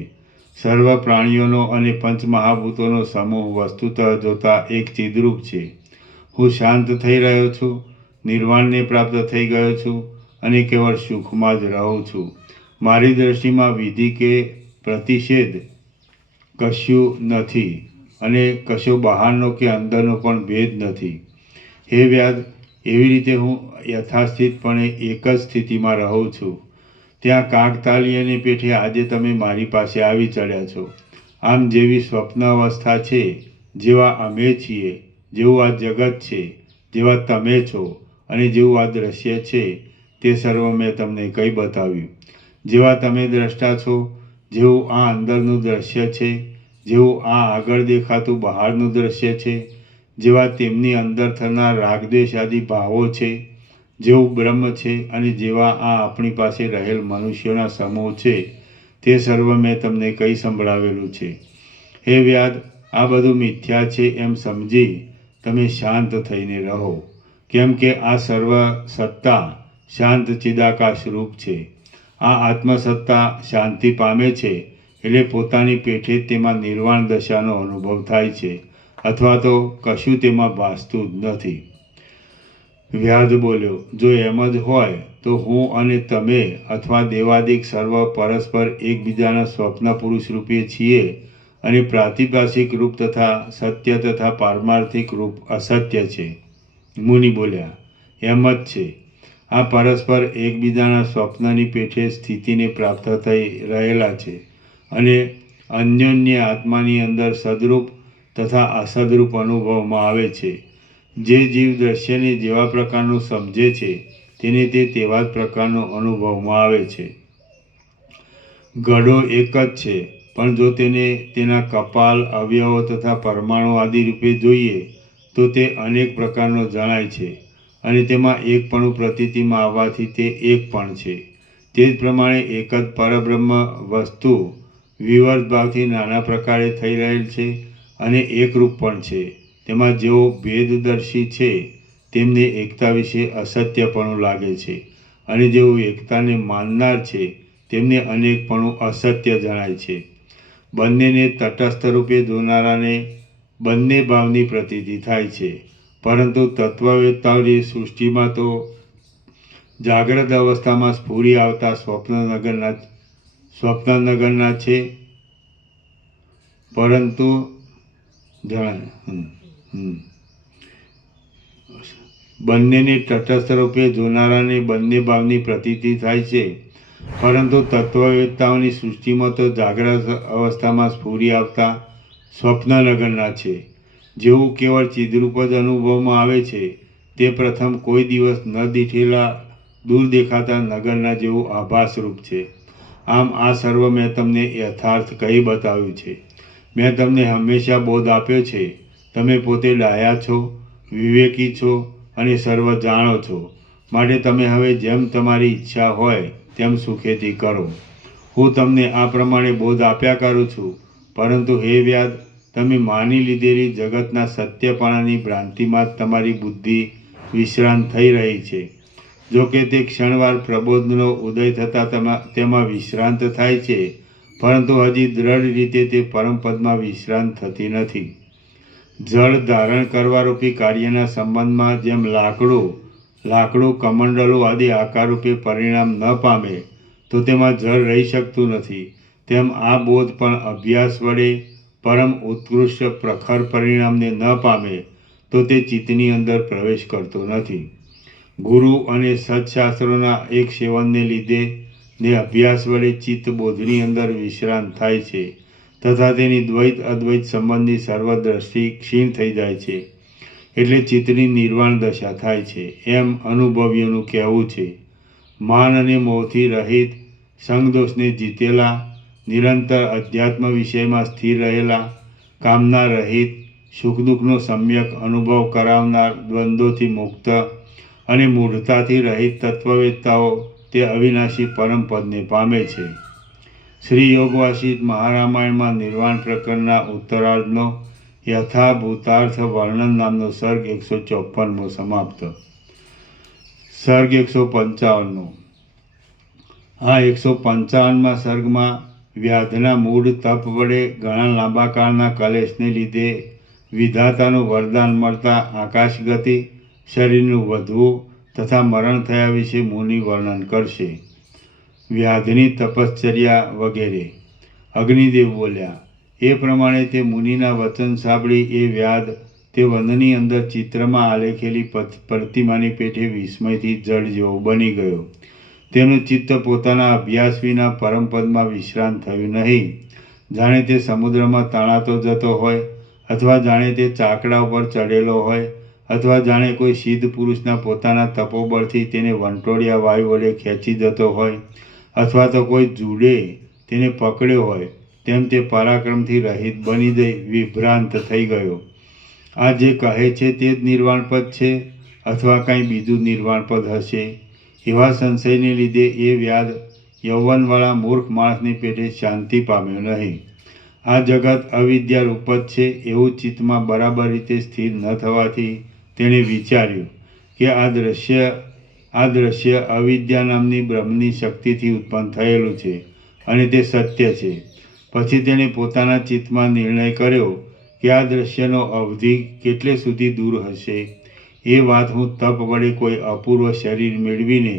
સર્વ પ્રાણીઓનો અને પંચમહાભૂતોનો સમૂહ વસ્તુતઃ જોતા એક ચિદરૂપ છે. હું શાંત થઈ રહ્યો છું, નિર્વાણને પ્રાપ્ત થઈ ગયો છું અને કેવળ સુખમાં જ રહું છું. મારી દ્રષ્ટિમાં વિધિ કે પ્રતિષેધ કશું નથી અને કશો બહારનો કે અંદરનો પણ ભેદ નથી. હે વ્યાધ, એવી રીતે હું યથાસ્થિતપણે એક જ સ્થિતિમાં રહું છું. ત્યાં કાકતાલીયને પેઠે આજે તમે મારી પાસે આવી ચડ્યા છો. આમ જેવી સ્વપ્ન અવસ્થા છે, જેવા અમે છીએ, જેવું આ જગત છે, જેવા તમે છો અને જેવું આ દ્રશ્ય છે તે સર્વ મેં તમને કહી બતાવ્યું. જેવા તમે દ્રષ્ટા છો, જેવું આ અંદરનું દ્રશ્ય છે, જેવું આ આગળ દેખાતું બહારનું દ્રશ્ય છે, જેવા તેમની અંદર થનાર રાગદ્વેષ આદિ ભાવો છે, જેવું બ્રહ્મ છે અને જેવા આ આપણી પાસે રહેલ મનુષ્યોના સમૂહ છે તે સર્વ મેં તમને કહી સંભળાવેલું છે. હે વ્યાધ, આ બધું મિથ્યા છે એમ સમજી તમે શાંત થઈને રહો. કેમ કે આ સર્વ સત્તા શાંત ચિદાકાશ રૂપ છે. આ આત્મસત્તા શાંતિ પામે છે એટલે પોતાની પેઠે જ તેમાં નિર્વાણ દશાનો અનુભવ થાય છે અથવા તો કશું તેમાં ભાસતું જ નથી. વ્યાધ બોલ્યો, જો એમ જ હોય તો હું અને તમે અથવા દેવાદિક સર્વ પરસ્પર એકબીજાના સ્વપ્ન પુરુષ રૂપે છીએ અને પ્રાતિભાષિક રૂપ તથા સત્ય તથા પારમાર્થિક રૂપ અસત્ય છે. મુનિ બોલ્યા, એમ જ છે. આ પરસ્પર એકબીજાના સ્વપ્નની પેઠે સ્થિતિને પ્રાપ્ત થઈ રહેલા છે અને અન્યોન્ય આત્માની અંદર સદરૂપ તથા અસદરૂપ અનુભવમાં આવે છે. જે જીવ દ્રશ્યને જેવા પ્રકારનું સમજે છે તેને તે તેવા જ પ્રકારનો અનુભવમાં આવે છે. ઘડો એક જ છે, પણ જો તેને તેના કપાલ, અવયવો તથા પરમાણુ આદિ રૂપે જોઈએ તો તે અનેક પ્રકારનો જણાય છે અને તેમાં એકપણું પ્રતીતિમાં આવવાથી તે એક પણ છે. તે જ પ્રમાણે એક જ પરબ્રહ્મ વસ્તુ વિવર્ત ભાવથી નાના પ્રકારે થઈ રહેલ છે અને એકરૂપ પણ છે. તેમાં જેઓ ભેદદર્શી છે તેમને એકતા વિશે અસત્યપણું લાગે છે અને જેઓ એકતાને માનનાર છે તેમને અનેકપણું અસત્ય જણાય છે. બંનેને તટસ્થ રૂપે જોનારાને બંને ભાવની પ્રતીતિ થાય છે, પરંતુ તત્વવેત્તાઓની સૃષ્ટિમાં તો જાગ્રત અવસ્થામાં સ્ફુરી આવતા સ્વપ્નનગરના છે, પરંતુ બંનેને તટસ્થ રૂપે જોનારાને બંને ભાવની પ્રતીતિ થાય છે, પરંતુ તત્વવેત્તાઓની સૃષ્ટિમાં તો જાગ્રત અવસ્થામાં સ્ફુરી આવતા સ્વપ્નનગરના છે. જેવું કેવળ ચિદ્રૂપ જ અનુભવમાં આવે છે, તે પ્રથમ કોઈ દિવસ ન દીઠેલા દૂર દેખાતા નગરના જેવું આભાસરૂપ છે. આમ આ સર્વ મેં તમને યથાર્થ કહી બતાવ્યું છે. મેં તમને હંમેશા બોધ આપ્યો છે. તમે પોતે ડાયા છો, વિવેકી છો અને સર્વ જાણો છો. માટે તમે હવે જેમ તમારી ઈચ્છા હોય તેમ સુખેથી કરો. હું તમને આ પ્રમાણે બોધ આપ્યા કરું છું, પરંતુ હે વ્યાદ, તમે માની લીધેલી જગતના સત્યપણાની ભ્રાંતિમાં જ તમારી બુદ્ધિ વિશ્રાંત થઈ રહી છે. જો કે તે ક્ષણવાર પ્રબોધનો ઉદય થતાં તેમાં વિશ્રાંત થાય છે, પરંતુ હજી દ્રઢ રીતે તે પરમપદમાં વિશ્રાંત થતી નથી. જળ ધારણ કરવારૂપી કાર્યના સંબંધમાં જેમ લાકડું કમંડલો આદિ આકારરૂપે પરિણામ ન પામે તો તેમાં જળ રહી શકતું નથી, તેમ આ બોધ પણ અભ્યાસ વડે પરમ ઉત્કૃષ્ટ પ્રખર પરિણામને ન પામે તો તે ચિત્તની અંદર પ્રવેશ કરતો નથી. ગુરુ અને સત્શાસ્ત્રોના એક સેવનને લીધે ને અભ્યાસ વડે ચિત્ત બોધની અંદર વિશ્રાંત થાય છે, તથા તેની દ્વૈત અદ્વૈત સંબંધની સર્વદ્રષ્ટિ ક્ષીણ થઈ જાય છે, એટલે ચિત્તની નિર્વાણ દશા થાય છે, એમ અનુભવીઓનું કહેવું છે. માન અને મોહથી રહિત, સંગદોષને જીતેલા, નિરંતર અધ્યાત્મ વિષયમાં સ્થિર રહેલા, કામના રહિત, સુખ દુઃખનો સમ્યક અનુભવ કરાવનાર, દ્વંદ્વોથી મુક્ત અને મૂઢતાથી રહિત તત્વવેત્તાઓ તે અવિનાશી પરમપદને પામે છે. શ્રી યોગવાસિષ્ઠ મહારામાયણમાં નિર્વાણ પ્રકરણના ઉત્તરાર્ધનો યથાભૂતાર્થ વર્ણન નામનો સર્ગ 154મો સમાપ્ત. સર્ગ 155. આ 155મા સર્ગમાં વ્યાધના મૂળ તપ વડે ઘણા લાંબા કાળના કલેશને લીધે વિધાતાનું વરદાન મળતા આકાશગતિ, શરીરનું વધવું તથા મરણ થયા વિશે મુનિ વર્ણન કરશે. વ્યાધની તપશ્ચર્યા વગેરે. અગ્નિદેવ બોલ્યા. એ પ્રમાણે તે મુનિના વચન સાંભળી એ વ્યાધ તે વનની અંદર ચિત્રમાં આલેખેલી પ્રતિમાની પેઠે વિસ્મયથી જળ જેવો બની ગયો. તેનું ચિત્ત પોતાના અભ્યાસ વિના પરમપદમાં વિશ્રાંત થયું નહીં. જાણે તે સમુદ્રમાં તણાતો જતો હોય, અથવા જાણે તે ચાકડા ઉપર ચડેલો હોય, અથવા જાણે કોઈ સિદ્ધ પુરુષના પોતાના તપોબળથી તેને વંટોળિયા વાયુ વડે ખેંચી જતો હોય, અથવા તો કોઈ જુડે તેને પકડ્યો હોય, તેમ તે પરાક્રમથી રહિત બની જઈ વિભ્રાંત થઈ ગયો. આ જે કહે છે તે જ નિર્વાણપદ છે, અથવા કાંઈ બીજું નિર્વાણપદ હશે? એવા સંશયને લીધે એ વ્યાધ યૌવનવાળા મૂર્ખ માણસની પેટે શાંતિ પામ્યો નહીં. આ જગત અવિદ્યારૂપ જ છે એવું ચિત્તમાં બરાબર રીતે સ્થિર ન થવાથી તેણે વિચાર્યું કે આ દ્રશ્ય અવિદ્યા નામની બ્રહ્મની શક્તિથી ઉત્પન્ન થયેલું છે અને તે સત્ય છે. પછી તેણે પોતાના ચિત્તમાં નિર્ણય કર્યો કે આ દ્રશ્યનો અવધિ કેટલે સુધી દૂર હશે. એ વાત હું તપ વડે કોઈ અપૂર્વ શરીર મેળવીને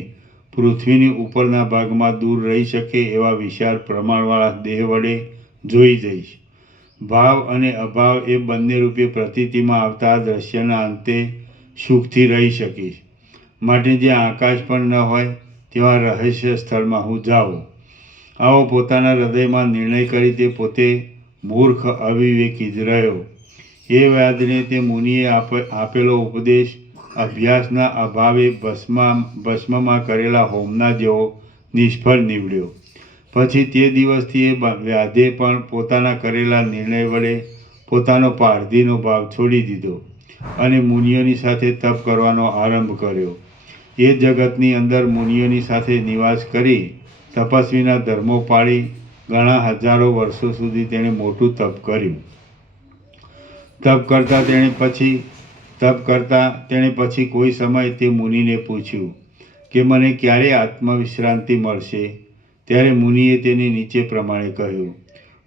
પૃથ્વીની ઉપરના ભાગમાં દૂર રહી શકે એવા વિશાળ પ્રમાણવાળા દેહ વડે જોઈ જઈશ. ભાવ અને અભાવ એ બંને રૂપે પ્રતીતિમાં આવતા દ્રશ્યના અંતે સુખથી રહી શકીશ. માટે જ્યાં આકાશ પણ ન હોય તેવા રહસ્ય સ્થળમાં હું જાઉં. આવો પોતાના હૃદયમાં નિર્ણય કરી તે પોતે મૂર્ખ અવિવેકી જ રહ્યો. એ વ્યાધને તે મુનિએ આપેલો ઉપદેશ અભ્યાસના અભાવે ભસ્મમાં કરેલા હોમના જેવો નિષ્ફળ નીવડ્યો. પછી તે દિવસથી એ વ્યાધે પણ પોતાના કરેલા નિર્ણય વડે પોતાનો પારધીનો ભાવ છોડી દીધો અને મુનિઓની સાથે તપ કરવાનો આરંભ કર્યો. એ જગતની અંદર મુનિઓની સાથે નિવાસ કરી તપસ્વીના ધર્મો પાળી ઘણા હજારો વર્ષો સુધી તેણે મોટું તપ કર્યું. તપ કરતા તેણે પછી કોઈ સમય તે મુનિને પૂછ્યું કે મને ક્યારે આત્મવિશ્રાંતિ મળશે? ત્યારે મુનિએ તેને નીચે પ્રમાણે કહ્યું.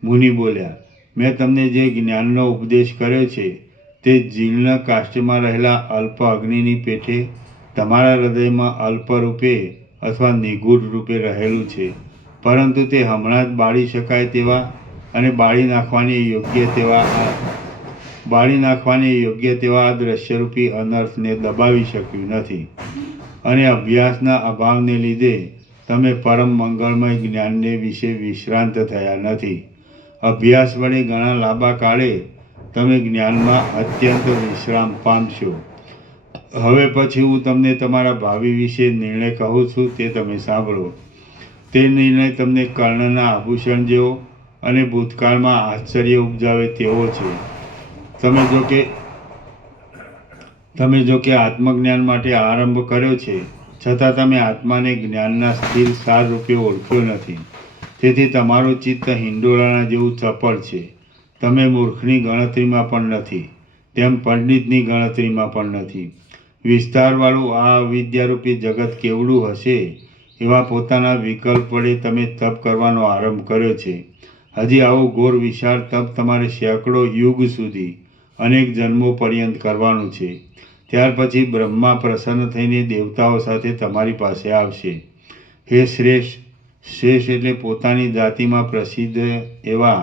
મુનિ બોલ્યા, મેં તમને જે જ્ઞાનનો ઉપદેશ કર્યો છે તે જીર્ણ કાષ્ઠમાં રહેલા અલ્પ અગ્નિની પેઠે તમારા હૃદયમાં અલ્પ રૂપે અથવા નિગૂઢ રૂપે રહેલું છે, પરંતુ તે હમણાં જ બાળી શકાય તેવા અને બાળી નાખવાની યોગ્ય તેવા આ દ્રશ્યરૂપી અનર્થને દબાવી શક્યું નથી. અને અભ્યાસના અભાવને લીધે તમે પરમ મંગળમય જ્ઞાનને વિશે વિશ્રાંત થયા નથી. અભ્યાસ વડે ઘણા લાંબા કાળે તમે જ્ઞાનમાં અત્યંત વિશ્રામ પામશો. હવે પછી હું તમને તમારા ભાવિ વિશે નિર્ણય કહું છું, તે તમે સાંભળો. તે નિર્ણય તમને કર્ણના આભૂષણ જેવો અને ભૂતકાળમાં આશ્ચર્ય ઉપજાવે તેવો છે. તમે જો કે આત્મજ્ઞાન માટે આરંભ કર્યો છે, છતાં તમે આત્માને જ્ઞાનના સ્થિર સાર રૂપે ઓળખ્યો નથી. તેથી તમારું ચિત્ત હિંડોળાના જેવું ચપળ છે. તમે મૂર્ખની ગણતરીમાં પણ નથી, તેમ પંડિતની ગણતરીમાં પણ નથી. વિસ્તારવાળું આ અવિદ્યારૂપી જગત કેવડું હશે એવા પોતાના વિકલ્પ વડે તમે તપ કરવાનો આરંભ કર્યો છે. હજી આવું ઘોર વિશાળ તપ તમારે સેંકડો યુગ સુધી અનેક જન્મો પર્યંત કરવાનું છે. ત્યાર પછી બ્રહ્મા પ્રસન્ન થઈને દેવતાઓ સાથે તમારી પાસે આવશે. હે શ્રેષ્ઠ એટલે પોતાની જાતિમાં પ્રસિદ્ધ એવા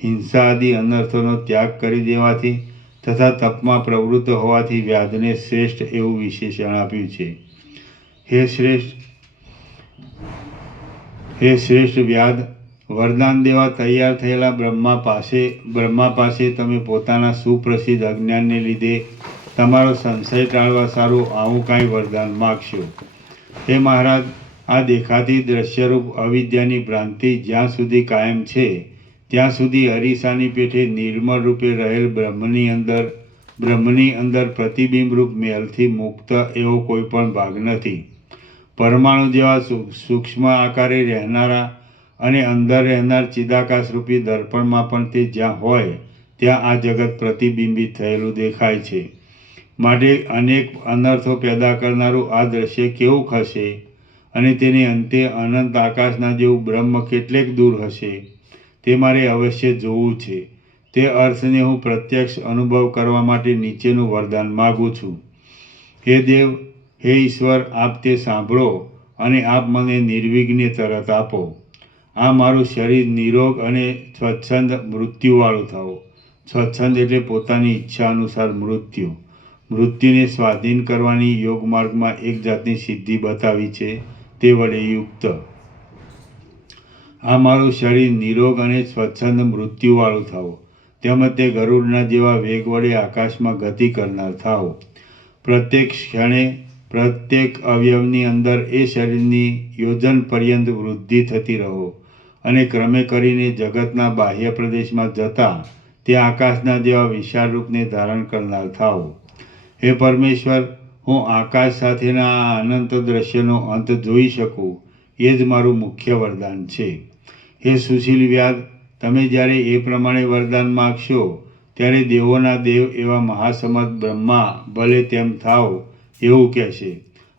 હિંસા આદિ અનર્થોનો ત્યાગ કરી દેવાથી તથા તપમાં પ્રવૃત્ત હોવાથી વ્યાધને શ્રેષ્ઠ એવું વિશેષણ આપ્યું છે. હે શ્રેષ્ઠ વ્યાધ, વરદાન દેવા તૈયાર થયેલા બ્રહ્મા પાસે તમે પોતાના સુપ્રસિદ્ધ અજ્ઞાનને લીધે તમારો સંશય ટાળવા સારું આવું કાંઈ વરદાન માગશો. હે મહારાજ, આ દેખાતી દ્રશ્યરૂપ અવિદ્યાની ભ્રાંતિ જ્યાં સુધી કાયમ છે ત્યાં સુધી અરીસાની પેઠે નિર્મળ રૂપે રહેલ બ્રહ્મની અંદર પ્રતિબિંબરૂપ મેલથી મુક્ત એવો કોઈ પણ ભાગ નથી. પરમાણુ જેવા સૂક્ષ્મ આકારે રહેનારા અને અંદર રહેનાર ચિદાકાશરૂપી દર્પણમાં પણ તે જ્યાં હોય ત્યાં આ જગત પ્રતિબિંબિત થયેલું દેખાય છે. માટે અનેક અનર્થો પેદા કરનારું આ દ્રશ્ય કેવું હશે અને તેની અંતે અનંત આકાશના જેવું બ્રહ્મ કેટલેક દૂર હશે તે મારે અવશ્ય જોવું છે. તે અર્થને હું પ્રત્યક્ષ અનુભવ કરવા માટે નીચેનું વરદાન માગું છું. હે દેવ, હે ઈશ્વર, આપ તે સાંભળો અને આપ મને નિર્વિઘ્ને તરત આપો. આ મારું શરીર નિરોગ અને સ્વચ્છંદ મૃત્યુવાળું થાઓ. સ્વચ્છંદ એટલે પોતાની ઈચ્છા અનુસાર મૃત્યુને સ્વાધીન કરવાની યોગ માર્ગમાં એક જાતની સિદ્ધિ બતાવી છે, તે વડે યુક્ત. આ મારું શરીર નિરોગ અને સ્વચ્છંદ મૃત્યુવાળું થાઓ. તેમજ તે ગરુડના જેવા વેગ વડે આકાશમાં ગતિ કરનાર થાઓ. પ્રત્યેક ક્ષણે પ્રત્યેક અવયવની અંદર એ શરીરની યોજન પર્યંત વૃદ્ધિ થતી રહો અને ક્રમે કરીને જગતના બાહ્ય પ્રદેશમાં જતા તે આકાશના જેવા વિશાળ રૂપને ધારણ કરનાર થાઓ. હે પરમેશ્વર, હું આકાશ સાથેના આ અનંત દ્રશ્યનો અંત જોઈ શકું એ જ મારું મુખ્ય વરદાન છે. હે સુશીલ વ્યાધ, તમે જ્યારે એ પ્રમાણે વરદાન માગશો ત્યારે દેવોના દેવ એવા મહાસમર્થ બ્રહ્મા ભલે તેમ થાવ એવું કહેશે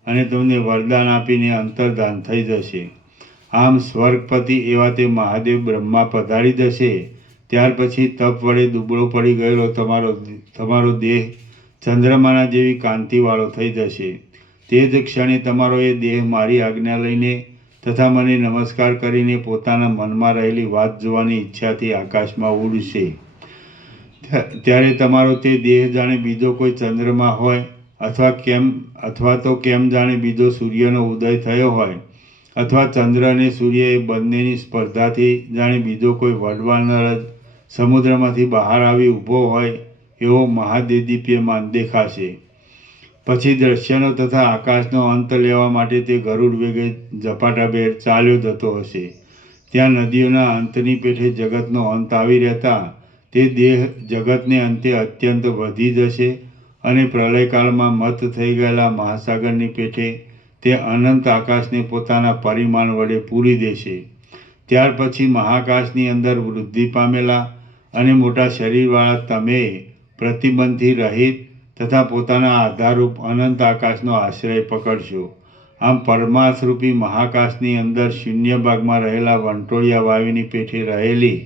અને તમને વરદાન આપીને અંતર્ધાન થઈ જશે. આમ સ્વર્ગપતિ એવા તે મહાદેવ બ્રહ્મા પધારી જશે. ત્યાર પછી તપ વડે દુબળો પડી ગયેલો તમારો દેહ ચંદ્રમાના જેવી કાંતિવાળો થઈ જશે. તે જ ક્ષણે તમારો એ દેહ મારી આજ્ઞા લઈને તથા મને નમસ્કાર કરીને પોતાના મનમાં રહેલી વાત જોવાની ઈચ્છાથી આકાશમાં ઉડશે. ત્યારે તમારો તે દેહ જાણે બીજો કોઈ ચંદ્રમા હોય અથવા તો કેમ જાણે બીજો સૂર્યનો ઉદય થયો હોય અથવા ચંદ્ર અને સૂર્ય એ બંનેની સ્પર્ધાથી જાણે બીજો કોઈ વડવાનળ જ સમુદ્રમાંથી બહાર આવી ઊભો હોય એવો મહાદેદીપ્યમાન દેખાશે. પછી દ્રશ્યનો તથા આકાશનો અંત લેવા માટે તે ગરુડ વેગે ઝપાટાભેર ચાલ્યો જતો હશે. ત્યાં નદીઓના અંતની પેઠે જગતનો અંત આવી રહેતા તે દેહ જગતને અંતે અત્યંત વધી જશે અને પ્રલયકાળમાં મત થઈ ગયેલા મહાસાગરની પેઠે તે અનંત આકાશને પોતાના પરિમાણ વડે પૂરી દેશે. ત્યાર પછી મહાકાશની અંદર વૃદ્ધિ પામેલા અને મોટા શરીરવાળા તમે પ્રતિબંધથી રહિત તથા પોતાના આધારરૂપ અનંત આકાશનો આશ્રય પકડશો. આમ પરમાર્થરૂપી મહાકાશની અંદર શૂન્ય ભાગમાં રહેલા વંટોળિયા વાયુની પેઠે રહેલી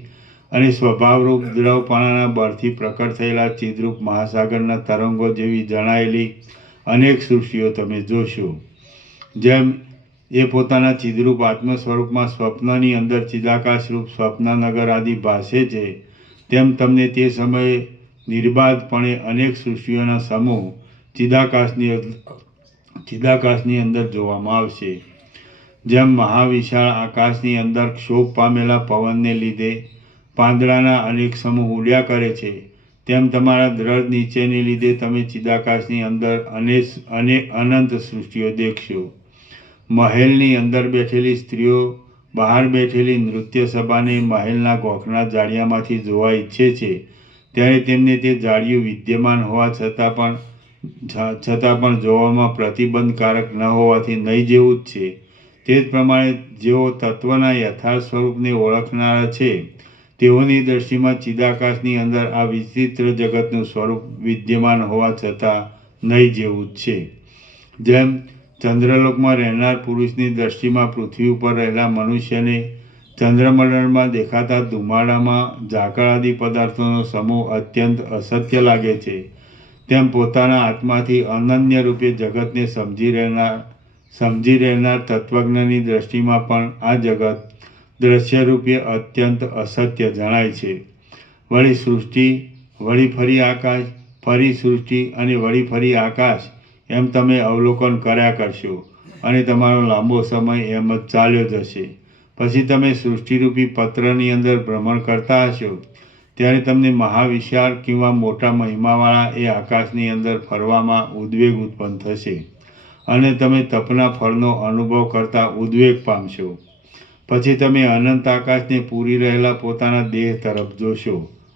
અને સ્વભાવરૂપ દ્રવપણાના બળથી પ્રકટ થયેલા ચિદ્રૂપ મહાસાગરના તરંગો જેવી જણાયેલી અનેક સૃષ્ટિઓ તમે જોશો. જેમ એ પોતાના ચિદ્રૂપ આત્મ સ્વરૂપમાં સ્વપ્નની અંદર ચિદાકાશરૂપ સ્વપ્નનગર આદિ ભાસે છે, તેમ તમને તે સમયે નિર્બાધપણે અનેક સૃષ્ટિઓના સમૂહ ચિદાકાશની અંદર જોવામાં આવશે. જેમ મહાવિશાળ આકાશની અંદર ક્ષોભ પામેલા પવનને લીધે પાંદડાના અનેક સમૂહ ઉડ્યા કરે છે, તેમ તમારા દ્રઢ નીચેને લીધે તમે ચિદાકાશની અંદર અનંત સૃષ્ટિઓ દેખશો. મહેલની અંદર બેઠેલી સ્ત્રીઓ બહાર બેઠેલી નૃત્ય સભાને મહેલના ગોખના જાળિયામાંથી જોવા ઈચ્છે છે, ત્યારે તેમને તે જાળિયું વિદ્યમાન હોવા છતાં પણ જોવામાં પ્રતિબંધકારક ન હોવાથી નહીં જેવું જ છે. તે જ પ્રમાણે જેઓ તત્વના યથાર્થ સ્વરૂપને ઓળખનારા છે, તેઓની દ્રષ્ટિમાં ચિદાકાશની અંદર આ વિચિત્ર જગતનું સ્વરૂપ વિદ્યમાન હોવા છતાં નહીં જેવું જ છે. જેમ ચંદ્રલોકમાં રહેનાર પુરુષની દ્રષ્ટિમાં પૃથ્વી ઉપર રહેલા મનુષ્યને ચંદ્રમંડળમાં દેખાતા ધુમાડામાં ઝાકળ આદિ પદાર્થોનો સમૂહ અત્યંત અસત્ય લાગે છે, તેમ પોતાના આત્માથી અનન્ય રૂપે જગતને સમજી રહેનાર તત્વજ્ઞની દ્રષ્ટિમાં પણ આ જગત દ્રશ્યરૂપે અત્યંત અસત્ય જણાય છે. વળી સૃષ્ટિ, વળી ફરી આકાશ, ફરી સૃષ્ટિ અને વળી ફરી આકાશ, એમ તમે અવલોકન કર્યા કરશો અને તમારો લાંબો સમય એમ જ ચાલ્યો જશે. પછી તમે સૃષ્ટિરૂપી પત્રની અંદર ભ્રમણ કરતા હશો, ત્યારે તમને મહાવિશાળ કિંવા મોટા મહિમાવાળા એ આકાશની અંદર ફરવામાં ઉદ્વેગ ઉત્પન્ન થશે અને તમે તપના ફળનો અનુભવ કરતા ઉદ્વેગ પામશો. પછી તમે અનંત આકાશને પૂરી રહેલા પોતાના દેહ તરફ જોશો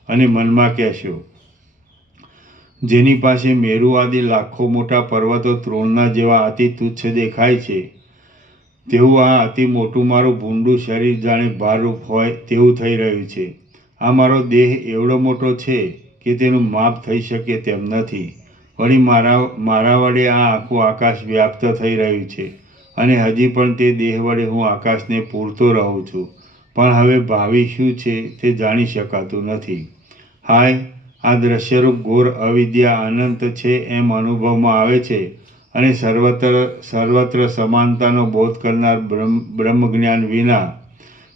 અને મનમાં કહેશો, જેની પાસે મેરુ આદિ લાખો મોટા પર્વતો તૃણના જેવા અતિ તુચ્છ દેખાય છે, તેવું આ અતિ મોટું મારું ભૂંડું શરીર જાણે ભારરૂપ હોય તેવું થઈ રહ્યું છે. આ મારો દેહ એવડો મોટો છે કે તેનું માપ થઈ શકે તેમ નથી. વળી મારા વડે આ આખું આકાશ વ્યાપ્ત થઈ રહ્યું છે અને હજી પણ તે દેહ વડે હું આકાશને પૂરતો રહું છું, પણ હવે ભાવિ શું છે તે જાણી શકાતું નથી. હાય, આ દ્રશ્યરૂપ ઘોર અવિદ્યા અનંત છે એમ અનુભવમાં આવે છે અને સર્વત્ર સમાનતાનો બોધ કરનાર બ્રહ્મજ્ઞાન વિના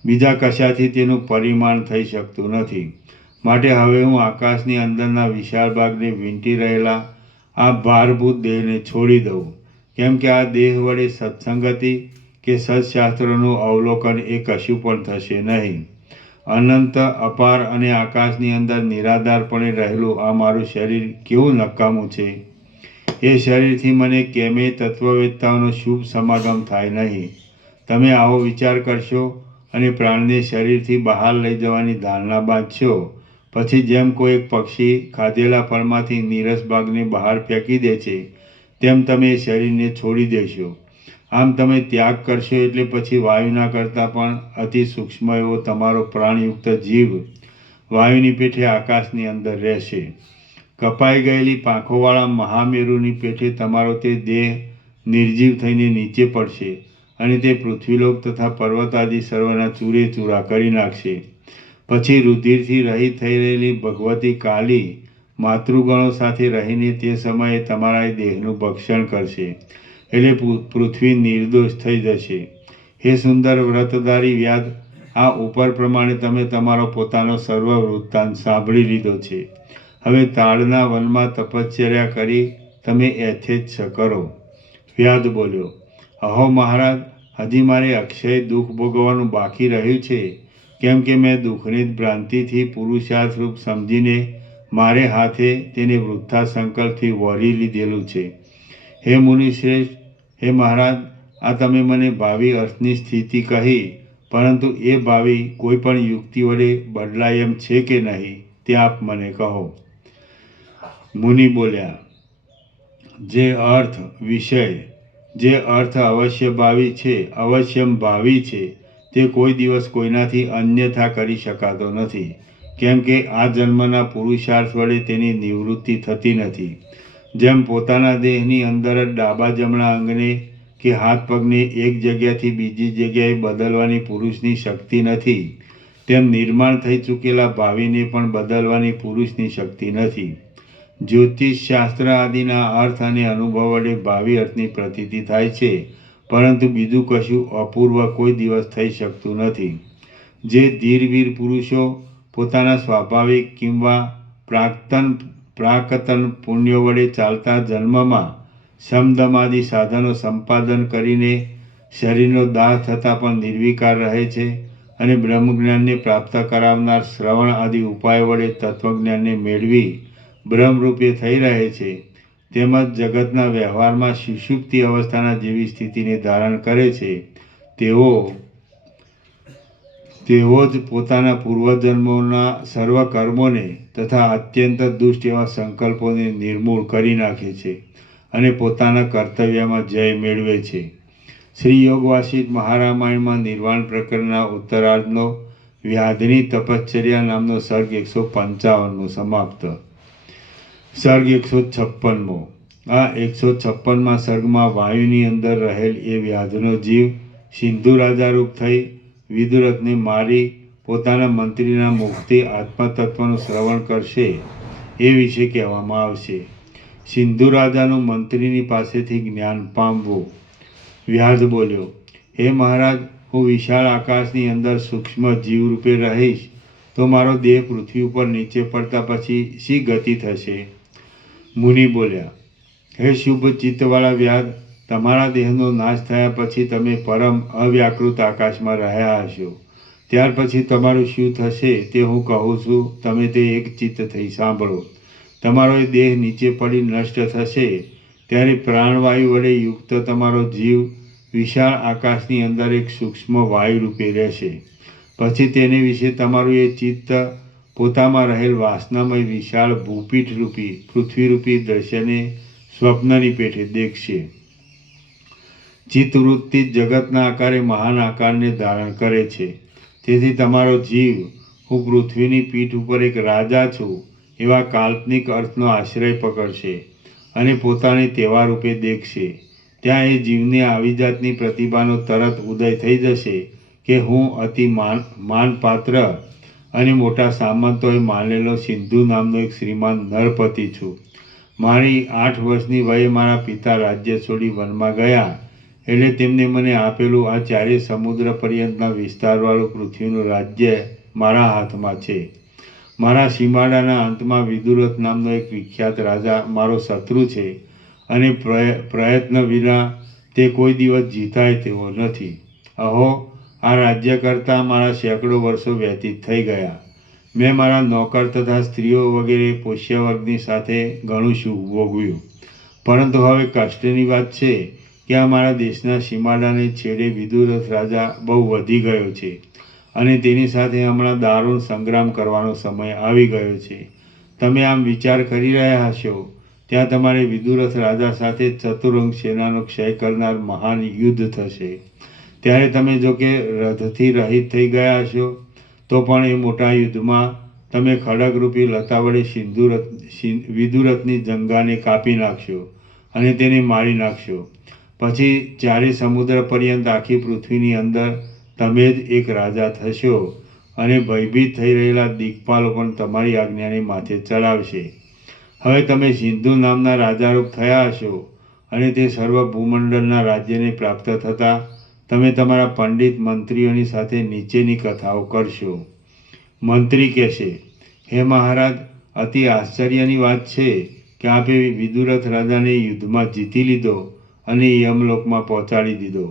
બીજા કશાથી તેનું પરિમાણ થઈ શકતું નથી. માટે હવે હું આકાશની અંદરના વિશાળ ભાગને વીંટી રહેલા આ ભારભૂત દેહને છોડી દઉં, કેમ કે આ દેહ વડે સત્સંગતિ કે સત્શાસ્ત્રોનું અવલોકન એ કશું પણ થશે નહીં. અનંત, અપાર અને આકાશની અંદર નિરાધારપણે રહેલું આ મારું શરીર કેવું નકામું છે. એ શરીરથી મને કેમેય તત્વવેત્તાઓનો શુભ સમાગમ થાય નહીં. તમે આવો વિચાર કરશો અને પ્રાણને શરીરથી બહાર લઈ જવાની ધારણા બાંધશો. પછી જેમ કોઈ એક પક્ષી ખાધેલા ફળમાંથી નીરસ ભાગને બહાર ફેંકી દે છે, તેમ તમે એ શરીરને છોડી દેશો. આમ તમે ત્યાગ કરશો એટલે પછી વાયુના કરતાં પણ અતિ સૂક્ષ્મ એવો તમારો પ્રાણયુક્ત જીવ વાયુની પેઠે આકાશની અંદર રહેશે. કપાઈ ગયેલી પાંખોવાળા મહામેરુની પેઠે તમારો તે દેહ નિર્જીવ થઈને નીચે પડશે અને તે પૃથ્વીલોક તથા પર્વતાદિ સર્વના ચૂરે ચૂરા કરી નાખશે. પછી રુધિરથી રહિત થઈ રહેલી ભગવતી કાલી માતૃગણો સાથે રહીને તે સમયે તમારા એ દેહનું ભક્ષણ કરશે, એટલે પૃથ્વી નિર્દોષ થઈ જશે. હે સુંદર વ્રતધારી વ્યાધ, આ ઉપર પ્રમાણે તમે તમારો પોતાનો સર્વ વૃત્તાંત સાંભળી લીધો છે. હવે તાડના વનમાં તપશ્ચર્યા કરી તમે યથેચ્છ કરો. વ્યાધ બોલ્યો, અહો મહારાજ, હજી મારે અક્ષય દુઃખ ભોગવવાનું બાકી રહ્યું છે, કેમ કે મેં દુઃખને ભ્રાંતિથી પુરુષાર્થ રૂપ સમજીને મારે હાથે તેને વૃથા સંકલ્પથી વળી લીધેલું છે. હે મુનિશ્રેષ્ઠ, હે મહારાજ, આ તમે મને ભાવિ અર્થની સ્થિતિ કહી, પરંતુ એ ભાવિ કોઈ પણ યુક્તિ વડે બદલાય એમ છે કે નહીં તે આપ મને કહો. મુનિ બોલ્યા, જે અર્થ અવશ્યમ ભાવિ છે તે કોઈ દિવસ કોઈનાથી અન્યથા કરી શકાતો નથી, કેમ કે આ જન્મના પુરુષાર્થ વડે તેની નિવૃત્તિ થતી નથી. જેમ પોતાના દેહની અંદર જ ડાબા જમણા અંગને કે હાથ પગને એક જગ્યાથી બીજી જગ્યાએ બદલવાની પુરુષની શક્તિ નથી, તેમ નિર્માણ થઈ ચૂકેલા ભાવિને પણ બદલવાની પુરુષની શક્તિ નથી. જ્યોતિષ શાસ્ત્ર આદિના અર્થ અને અનુભવ વડે ભાવિ અર્થની પ્રતીતિ થાય છે, પરંતુ બીજું કશું અપૂર્વ કોઈ દિવસ થઈ શકતું નથી. જે ધીરવીર પુરુષો પોતાના સ્વાભાવિક કિંવા પ્રાકતન પુણ્યો વડે ચાલતા જન્મમાં સમદમાદિ સાધનો સંપાદન કરીને શરીરનો દાહ થતાં પણ નિર્વિકાર રહે છે અને બ્રહ્મજ્ઞાનને પ્રાપ્ત કરાવનાર શ્રવણ આદિ ઉપાય વડે તત્વજ્ઞાનને મેળવી બ્રહ્મરૂપે થઈ રહે છે, તેમજ જગતના વ્યવહારમાં સુષુપ્તિ અવસ્થાના જેવી સ્થિતિને ધારણ કરે છે, તેઓ જ પોતાના પૂર્વજન્મોના સર્વ કર્મોને તથા અત્યંત દુષ્ટ એવા સંકલ્પોને નિર્મૂળ કરી નાખે છે અને પોતાના કર્તવ્યમાં જય મેળવે છે. શ્રી યોગ વાસિષ્ઠ મહારામાયણમાં નિર્વાણ પ્રકરણના ઉત્તરાર્ધનો વ્યાધની તપશ્ચર્યા નામનો સર્ગ 155 સમાપ્ત. સર્ગ 156. આ 156માં સર્ગમાં વાયુની અંદર રહેલ એ વ્યાધનો જીવ સિંધુ રાજારૂપ થઈ વિદુરથને મારી પોતાના મંત્રીના મુખથી આત્મતત્વનું શ્રવણ કરશે એ વિશે કહેવામાં આવશે. સિંધુ રાજાનું મંત્રીની પાસેથી જ્ઞાન પામવું. વ્યાધ બોલ્યો, હે મહારાજ, હું વિશાળ આકાશની અંદર સૂક્ષ્મ જીવરૂપે રહીશ તો મારો દેહ પૃથ્વી ઉપર નીચે પડતા પછી શી ગતિ થશે? મુનિ બોલ્યા, હે શુભ ચિત્તવાળા વ્યાધ, તમારા દેહનો નાશ થયા પછી તમે પરમ અવ્યાકૃત આકાશમાં રહ્યા હશો. ત્યાર પછી તમારું શું થશે તે હું કહું છું, તમે તે એક ચિત્ત થઈ સાંભળો. તમારો એ દેહ નીચે પડી નષ્ટ થશે ત્યારે પ્રાણવાયુ વડે યુક્ત તમારો જીવ વિશાળ આકાશની અંદર એક સૂક્ષ્મ વાયુ રૂપે રહેશે. પછી તેને વિશે તમારું એ ચિત્ત પોતામાં રહેલ વાસનામય વિશાળ ભૂપીઠરૂપી પૃથ્વીરૂપી દ્રશ્યને સ્વપ્નની પેઠે દેખશે. ચિત્તવૃત્તિ જગતના આકારે મહાન આકારને ધારણ કરે છે. તેથી તમારો જીવ હું પૃથ્વીની પીઠ ઉપર એક રાજા છું એવા કાલ્પનિક અર્થનો આશ્રય પકડશે અને પોતાને તેવા રૂપે દેખશે. ત્યાં એ જીવને આવી જાતની પ્રતિભાનો તરત ઉદય થઈ જશે કે હું અતિ માનપાત્ર અને મોટા સામંતોએ માનેલો સિંધુ નામનો એક શ્રીમાન નરપતિ છું. મારી 8 વર્ષની વયે મારા પિતા રાજ્ય છોડી વનમાં ગયા એટલે તેમને મને આપેલું આ ચારે સમુદ્ર પર્યંતના વિસ્તારવાળું પૃથ્વીનું રાજ્ય મારા હાથમાં છે. મારા સીમાડાના અંતમાં વિદુરથ નામનો એક વિખ્યાત રાજા મારો શત્રુ છે અને પ્રયત્ન વિના તે કોઈ દિવસ જીતાય તેવો નથી. અહો, આ રાજ્ય કરતાં મારા સેંકડો વર્ષો વ્યતીત થઈ ગયા. મેં મારા નોકર તથા સ્ત્રીઓ વગેરે પોષ્યવર્ગની સાથે ઘણું સુખ ભોગવ્યું, પરંતુ હવે કષ્ટની વાત છે કે આ મારા દેશના સીમાડાને છેડે વિદુરથ રાજા બહુ વધી ગયો છે અને તેની સાથે હમણાં દારૂણ સંગ્રામ કરવાનો સમય આવી ગયો છે. તમે આમ વિચાર કરી રહ્યા હશો ત્યાં તમારે વિદુરથ રાજા સાથે ચતુરંગ સેનાનો ક્ષય કરનાર મહાન યુદ્ધ થશે. ત્યારે તમે જો કે રથથી રહિત થઈ ગયા હશો તો પણ એ મોટા યુદ્ધમાં તમે ખડગરૂપી લતા વડે વિદુરથની જંગાને કાપી નાખશો અને તેને મારી નાખશો. પછી ચારે સમુદ્ર પર્યંત આખી પૃથ્વીની અંદર તમે જ એક રાજા થશો અને ભયભીત થઈ રહેલા દિક્પાલો પણ તમારી આજ્ઞાને માથે ચડાવશે. હવે તમે સિંધુ નામના રાજારૂપ થયા હશો અને તે સર્વ ભૂમંડળના રાજ્યને પ્રાપ્ત થતાં તમે તમારા પંડિત મંત્રીઓની સાથે નીચેની કથાઓ કરશો. મંત્રી કહેશે, હે મહારાજ, અતિ આશ્ચર્યની વાત છે કે આપે વિદુરથ રાજાને યુદ્ધમાં જીતી લીધો અને યમલોકમાં પહોંચાડી દીધો.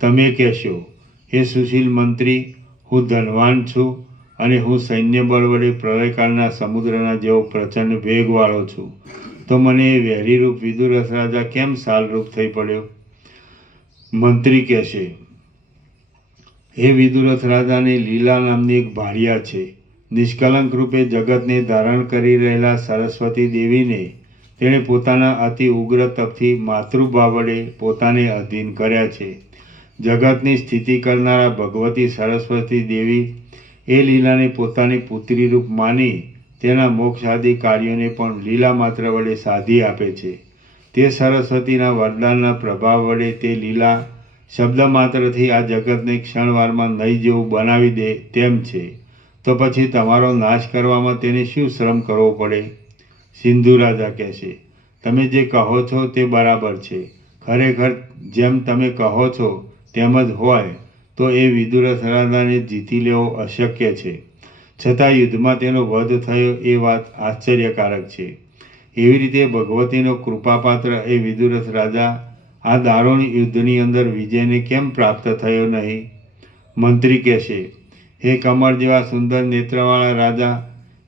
તમે કહેશો, હે સુશીલ મંત્રી, હું ધનવાન છું અને હું સૈન્ય બળ વડે પ્રલયકાળના સમુદ્રના જેવો પ્રચંડ વેગવાળો છું, તો મને એ વેરીરૂપ વિદુરથ રાજા કેમ સાલરૂપ થઈ પડ્યો? મંત્રી કહેશે, હે વિદુરથ રાજાને લીલા નામની એક ભાર્યા છે. નિષ્કલંક રૂપે જગતને ધારણ કરી રહેલા સરસ્વતી દેવીને તેણે પોતાના અતિ ઉગ્ર તપથી માતૃભાવ વડે પોતાને અધીન કર્યા છે. જગતની સ્થિતિ કરનારા ભગવતી સરસ્વતી દેવી એ લીલાને પોતાની પુત્રી રૂપ માની તેના મોક્ષાદી કાર્યોને પણ લીલા માત્ર વડે સાધી આપે છે. તે સરસ્વતીના વરદાનના પ્રભાવ વડે તે લીલા શબ્દ માત્રથી આ જગતને ક્ષણવારમાં નહીં જેવું બનાવી દે તેમ છે તો પછી તમારો નાશ કરવામાં તેને શું શ્રમ કરવો પડે? સિંધુ રાજા કહેશે, તમે જે કહો છો તે બરાબર છે. ખરેખર જેમ તમે કહો છો તેમ જ હોય તો એ વિદુરથ રાજાને જીતી લેવો અશક્ય છે. છતાં યુદ્ધમાં તેનો વધ થયો એ વાત આશ્ચર્યકારક છે. એવી રીતે ભગવતીનો કૃપાપાત્ર એ વિદુરથ રાજા આ દારૂણ યુદ્ધની અંદર વિજયને કેમ પ્રાપ્ત થયો નહીં? મંત્રી કહેશે, હે કમળ જેવા સુંદર નેત્રવાળા રાજા,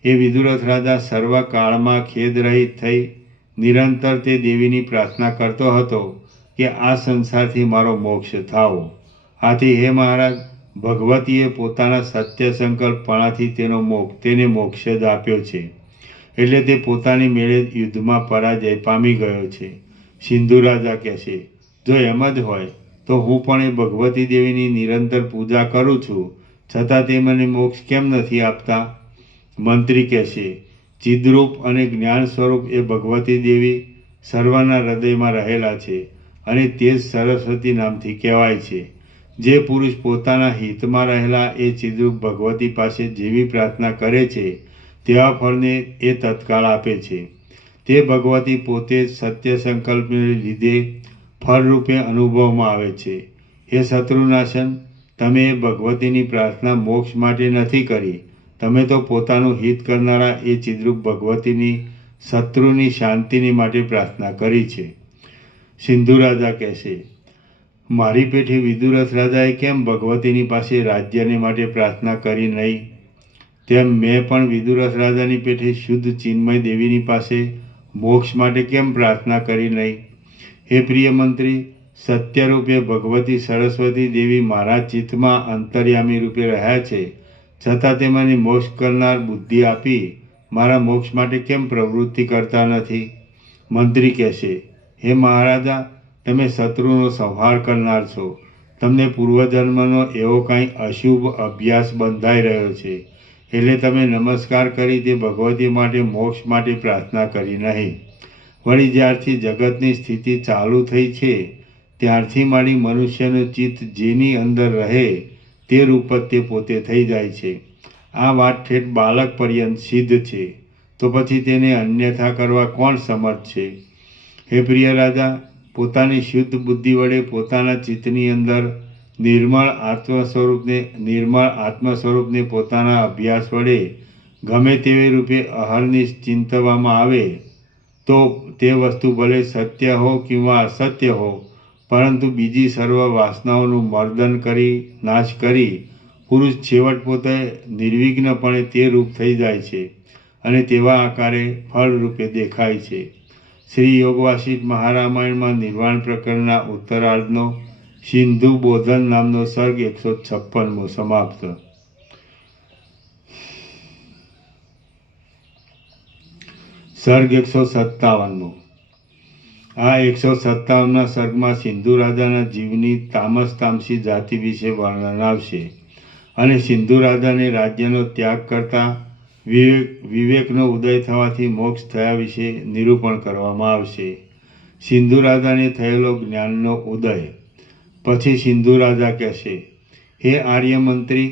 એ વિદુરથ રાજા સર્વકાળમાં ખેદરહિત થઈ નિરંતર તે દેવીની પ્રાર્થના કરતો હતો કે આ સંસારથી મારો મોક્ષ થાવો. આથી હે મહારાજ, ભગવતીએ પોતાના સત્ય સંકલ્પપણાથી તેને મોક્ષ જ આપ્યો છે. એટલે તે પોતાની મેળે યુદ્ધમાં પરાજય પામી ગયો છે. સિંધુ રાજા કહેશે, જો એમ જ હોય તો હું પણ એ ભગવતી દેવીની નિરંતર પૂજા કરું છું, છતાં તે મને મોક્ષ કેમ નથી આપતા? મંત્રી કહેશે, ચિદ્રૂપ અને જ્ઞાન સ્વરૂપ એ ભગવતી દેવી સર્વના હૃદયમાં રહેલા છે અને તે જ સરસ્વતી નામથી કહેવાય છે. જે પુરુષ પોતાના હિતમાં રહેલા એ ચિદ્રૂપ ભગવતી પાસે જેવી પ્રાર્થના કરે છે તેવા ફળને એ તત્કાળ આપે છે. તે ભગવતી પોતે જ સત્ય સંકલ્પને લીધે ફળરૂપે અનુભવમાં આવે છે. હે શત્રુનાશન, તમે એ ભગવતીની પ્રાર્થના મોક્ષ માટે નથી કરી, તમે તો પોતાનું હિત કરનારા એ ચિદ્રૂપ ભગવતીની શત્રુની શાંતિની માટે પ્રાર્થના કરી છે. સિંધુ રાજા કહેશે, મારી પેઠે વિદુરથ રાજાએ કેમ ભગવતીની પાસે રાજ્યને માટે પ્રાર્થના કરી નહીં? તેમ મેં પણ વિદુરથ રાજાની પેઠે શુદ્ધ ચિન્મય દેવીની પાસે મોક્ષ માટે કેમ પ્રાર્થના કરી નહીં? હે પ્રિય મંત્રી, સત્યરૂપે ભગવતી સરસ્વતી દેવી મારા ચિત્તમાં અંતર્યામી રૂપે રહ્યા છે, છતાં તે મને મોક્ષ કરનાર બુદ્ધિ આપી મારા મોક્ષ માટે કેમ પ્રવૃત્તિ કરતા નથી? મંત્રી કહેશે, હે મહારાજા, તમે શત્રુનો સંહાર કરનાર છો. તમને પૂર્વજન્મનો એવો કાંઈ અશુભ અભ્યાસ બંધાઈ રહ્યો છે, એટલે તમે નમસ્કાર કરી તે ભગવતી માટે મોક્ષ માટે પ્રાર્થના કરી નહીં. વળી જ્યારથી જગતની સ્થિતિ ચાલુ થઈ છે ત્યારથી માંડી મનુષ્યનું ચિત્ત જેની અંદર રહે તે રૂપ જ તે પોતે થઈ જાય છે. આ વાત ઠેઠ બાળક પર્યંત સિદ્ધ છે, તો પછી તેને અન્યથા કરવા કોણ સમર્થ છે? હે પ્રિય રાજા, પોતાની શુદ્ધ બુદ્ધિ વડે પોતાના ચિત્તની અંદર નિર્મળ આત્મ સ્વરૂપને પોતાના અભ્યાસ વડે ગમે તેવી રૂપે અહર્નિશ ચિંતવામાં આવે તો તે વસ્તુ ભલે સત્ય હો કિંવા અસત્ય હો, પરંતુ બીજી સર્વ વાસનાઓનું મર્દન કરી નાશ કરી પુરુષ છેવટ પોતે નિર્વિઘ્નપણે તે રૂપ થઈ જાય છે અને તેવા આકારે ફળ રૂપે દેખાય છે. શ્રી યોગવાસિષ્ઠ મહારામાયણમાં નિર્વાણ પ્રકરણના ઉત્તરાર્ધનો સિંધુ બોધન નામનો સર્ગ 156મો સમાપ્ત. સર્ગ 157મો. આ 157મા સર્ગમાં સિંધુ રાજાના જીવની તામસી જાતિ વિશે વર્ણન આવશે અને સિંધુ રાજાને રાજ્યનો ત્યાગ કરતા વિવેકનો ઉદય થવાથી મોક્ષ થયા વિશે નિરૂપણ કરવામાં આવશે. સિંધુ રાજાને થયેલો જ્ઞાનનો ઉદય. પછી સિંધુ રાજા કહેશે, હે આર્ય મંત્રી,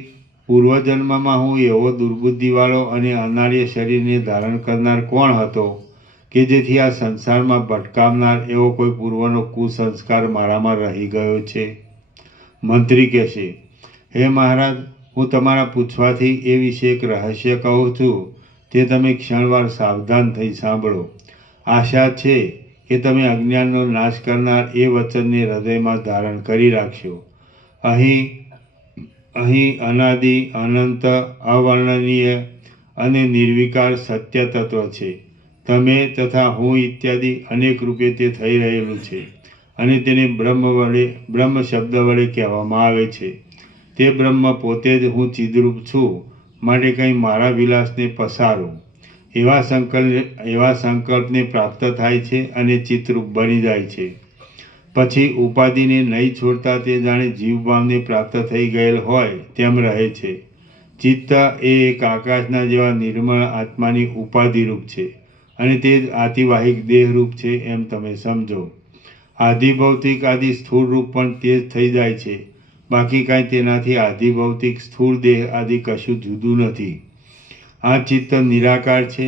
પૂર્વજન્મમાં હું એવો દુર્બુદ્ધિવાળો અને અનાર્ય શરીરને ધારણ કરનાર કોણ હતો કે જેથી આ સંસારમાં ભટકાવનાર એવો કોઈ પૂર્વનો કુસંસ્કાર મારામાં રહી ગયો છે? મંત્રી કહેશે, હે મહારાજ, હું તમારા પૂછવાથી એ વિશે એક રહસ્ય કહું છું, તે તમે ક્ષણવાર સાવધાન થઈ સાંભળો. આશા છે કે તમે અજ્ઞાનનો નાશ કરનાર એ વચનને હૃદયમાં ધારણ કરી રાખશો. અહીં અનાદિ, અનંત, અવર્ણનીય અને નિર્વિકાર સત્ય તત્વ છે. તમે તથા હું ઇત્યાદિ અનેક રૂપે તે થઈ રહેલું છે અને તેને બ્રહ્મ શબ્દ વડે કહેવામાં આવે છે. તે બ્રહ્મ પોતે જ હું ચિદ્રૂપ છું, માટે કંઈ મારા વિલાસને પસારું એવા સંકલ્પને પ્રાપ્ત થાય છે અને ચિત્તરૂપ બની જાય છે. પછી ઉપાધિને નહીં છોડતા તે જાણે જીવભાવને પ્રાપ્ત થઈ ગયેલ હોય તેમ રહે છે. ચિત્ત એ એક આકાશના જેવા નિર્મળ આત્માની ઉપાધિરૂપ છે અને તે જ આતિવાહિક દેહરૂપ છે એમ તમે સમજો. આધિભૌતિક આદિ સ્થૂળ રૂપ પણ તે જ થઈ જાય છે. બાકી કાંઈ તેનાથી આધિભૌતિક સ્થૂળ દેહ આદિ કશું જુદું નથી. આ ચિત્ત નિરાકાર છે,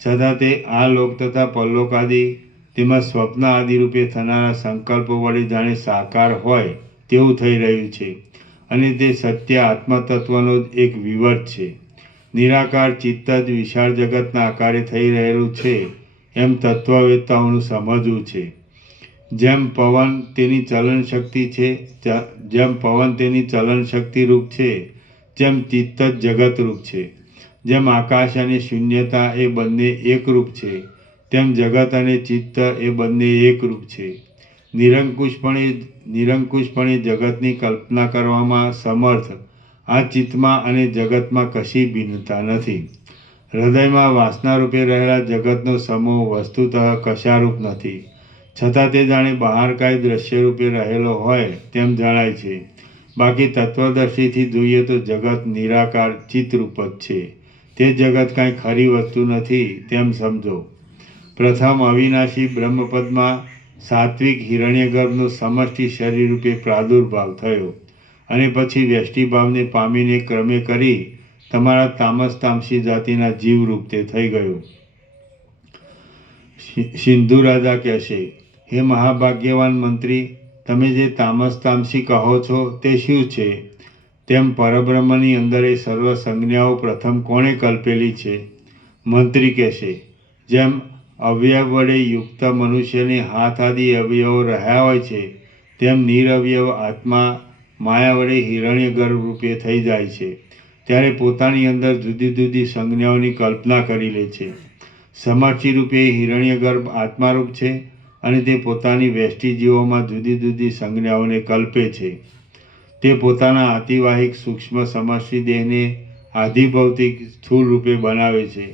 છતાં તે આ લોક તથા પરલોક આદિ તેમાં સ્વપ્ન આદિ રૂપે થનારા સંકલ્પો વડે જાણે સાકાર હોય તેવું થઈ રહ્યું છે, અને તે સત્ય આત્મતત્વનો જ એક વિવર્ત છે. નિરાકાર ચિત્ત જ વિશાળ જગતના આકારે થઈ રહેલું છે એમ તત્વવેત્તાઓનું સમજવું છે. જેમ પવન તેની ચલન શક્તિ છે, જેમ પવન તેની ચલન શક્તિ રૂપ છે, જેમ ચિત્ત જ જગત રૂપ છે. જેમ આકાશ અને શૂન્યતા એ બંને એકરૂપ છે, તેમ જગત અને ચિત્ત એ બંને એકરૂપ છે. નિરંકુશપણે જગતની કલ્પના કરવામાં સમર્થ આ ચિત્તમાં અને જગતમાં કશી ભિન્નતા નથી. હૃદયમાં વાસનારૂપે રહેલા જગતનો સમૂહ વસ્તુતઃ કશારૂપ નથી, છતાં તે જાણે બહારકાય દ્રશ્યરૂપે રહેલો હોય તેમ જણાય છે. બાકી તત્વદર્શીથી જોઈએ તો જગત નિરાકાર ચિત્તરૂપ જ છે. તે જગત કાંઈ ખરી વસ્તુ નથી તેમ સમજો. પ્રથમ અવિનાશી બ્રહ્મપદમાં સાત્વિક હિરણ્યગર્ભનો સમષ્ટિ શરીર રૂપે પ્રાદુર્ભાવ થયો, અને પછી વ્યષ્ટિભાવને પામીને ક્રમે કરી તમારા તામસ તામસી જાતિના જીવરૂપ તે થઈ ગયો. સિંધુ રાજા કહેશે, હે મહાભાગ્યવાન મંત્રી, તમે જે તામસ તામસી કહો છો તે શું છે? તેમ પરબ્રહ્મની અંદર એ સર્વ સંજ્ઞાઓ પ્રથમ કોણે કલ્પેલી છે? મંત્રી કહેશે, જેમ અવયવ વડે યુક્ત મનુષ્યને હાથ આદિ અવયવો રહ્યા હોય છે, તેમ નિરવયવ આત્મા માયા વડે હિરણ્યગર્ભ રૂપે થઈ જાય છે. ત્યારે પોતાની અંદર જુદી જુદી સંજ્ઞાઓની કલ્પના કરી લે છે. સમષ્ટિ રૂપે હિરણ્યગર્ભ આત્મારૂપ છે, અને તે પોતાની વ્યષ્ટિ જીવોમાં જુદી જુદી સંજ્ઞાઓને કલ્પે છે. તે પોતાના આતિવાહિક સૂક્ષ્મ સમષ્ટિ દેહને આધિભૌતિક સ્થૂળ રૂપે બનાવે છે,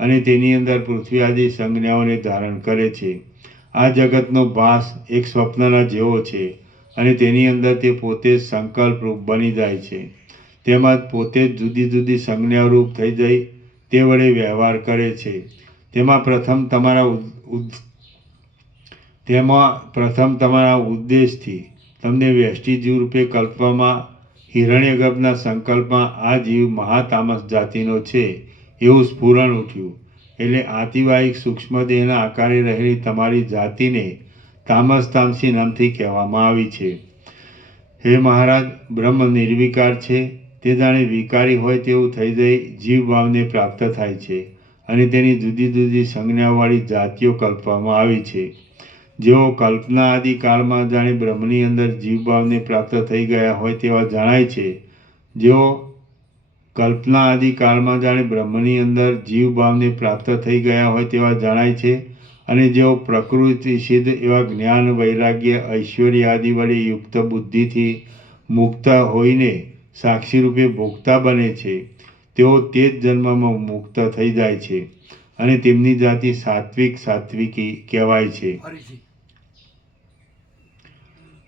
અને તેની અંદર પૃથ્વી આદિ સંજ્ઞાઓને ધારણ કરે છે. આ જગતનો ભાસ એક સ્વપ્નના જેવો છે, અને તેની અંદર તે પોતે જ સંકલ્પરૂપ બની જાય છે. તેમાં પોતે જ જુદી જુદી સંજ્ઞારૂપ થઈ જઈ તે વડે વ્યવહાર કરે છે. તેમાં પ્રથમ તમારા ઉદ્દેશથી તમને વ્યષ્ટિ જીવ રૂપે કલ્પવામાં હિરણ્યગર્ભના સંકલ્પમાં આ જીવ મહાતામસ જાતિનો છે એવું સ્ફુરણ ઉઠ્યું. એટલે આતિવાહિક સૂક્ષ્મ દેહના આકારે રહેલી તમારી જાતિને તામસ તામસી નામથી કહેવામાં આવી છે. હે મહારાજ, બ્રહ્મ નિર્વિકાર છે. તે જાણે વિકારી હોય તેવું થઈ જઈ જીવભાવને પ્રાપ્ત થાય છે, અને તેની જુદી જુદી સંજ્ઞાવાળી જાતિઓ કલ્પવામાં આવી છે. જેઓ કલ્પના આદિ કાળમાં જાણે બ્રહ્મની અંદર જીવભાવને પ્રાપ્ત થઈ ગયા હોય તેવા જણાય છે, જેઓ કલ્પના આદિ કાળમાં જાણે બ્રહ્મની અંદર જીવભાવને પ્રાપ્ત થઈ ગયા હોય તેવા જણાય છે, અને જેઓ પ્રકૃતિ સિદ્ધ એવા જ્ઞાન વૈરાગ્ય ઐશ્વર્ય આદિ વડે યુક્ત બુદ્ધિથી મુક્ત હોઈને સાક્ષીરૂપે ભોગતા બને છે, તેઓ તે જ જન્મમાં મુક્ત થઈ જાય છે, અને તેમની જાતિ સાત્વિકી કહેવાય છે.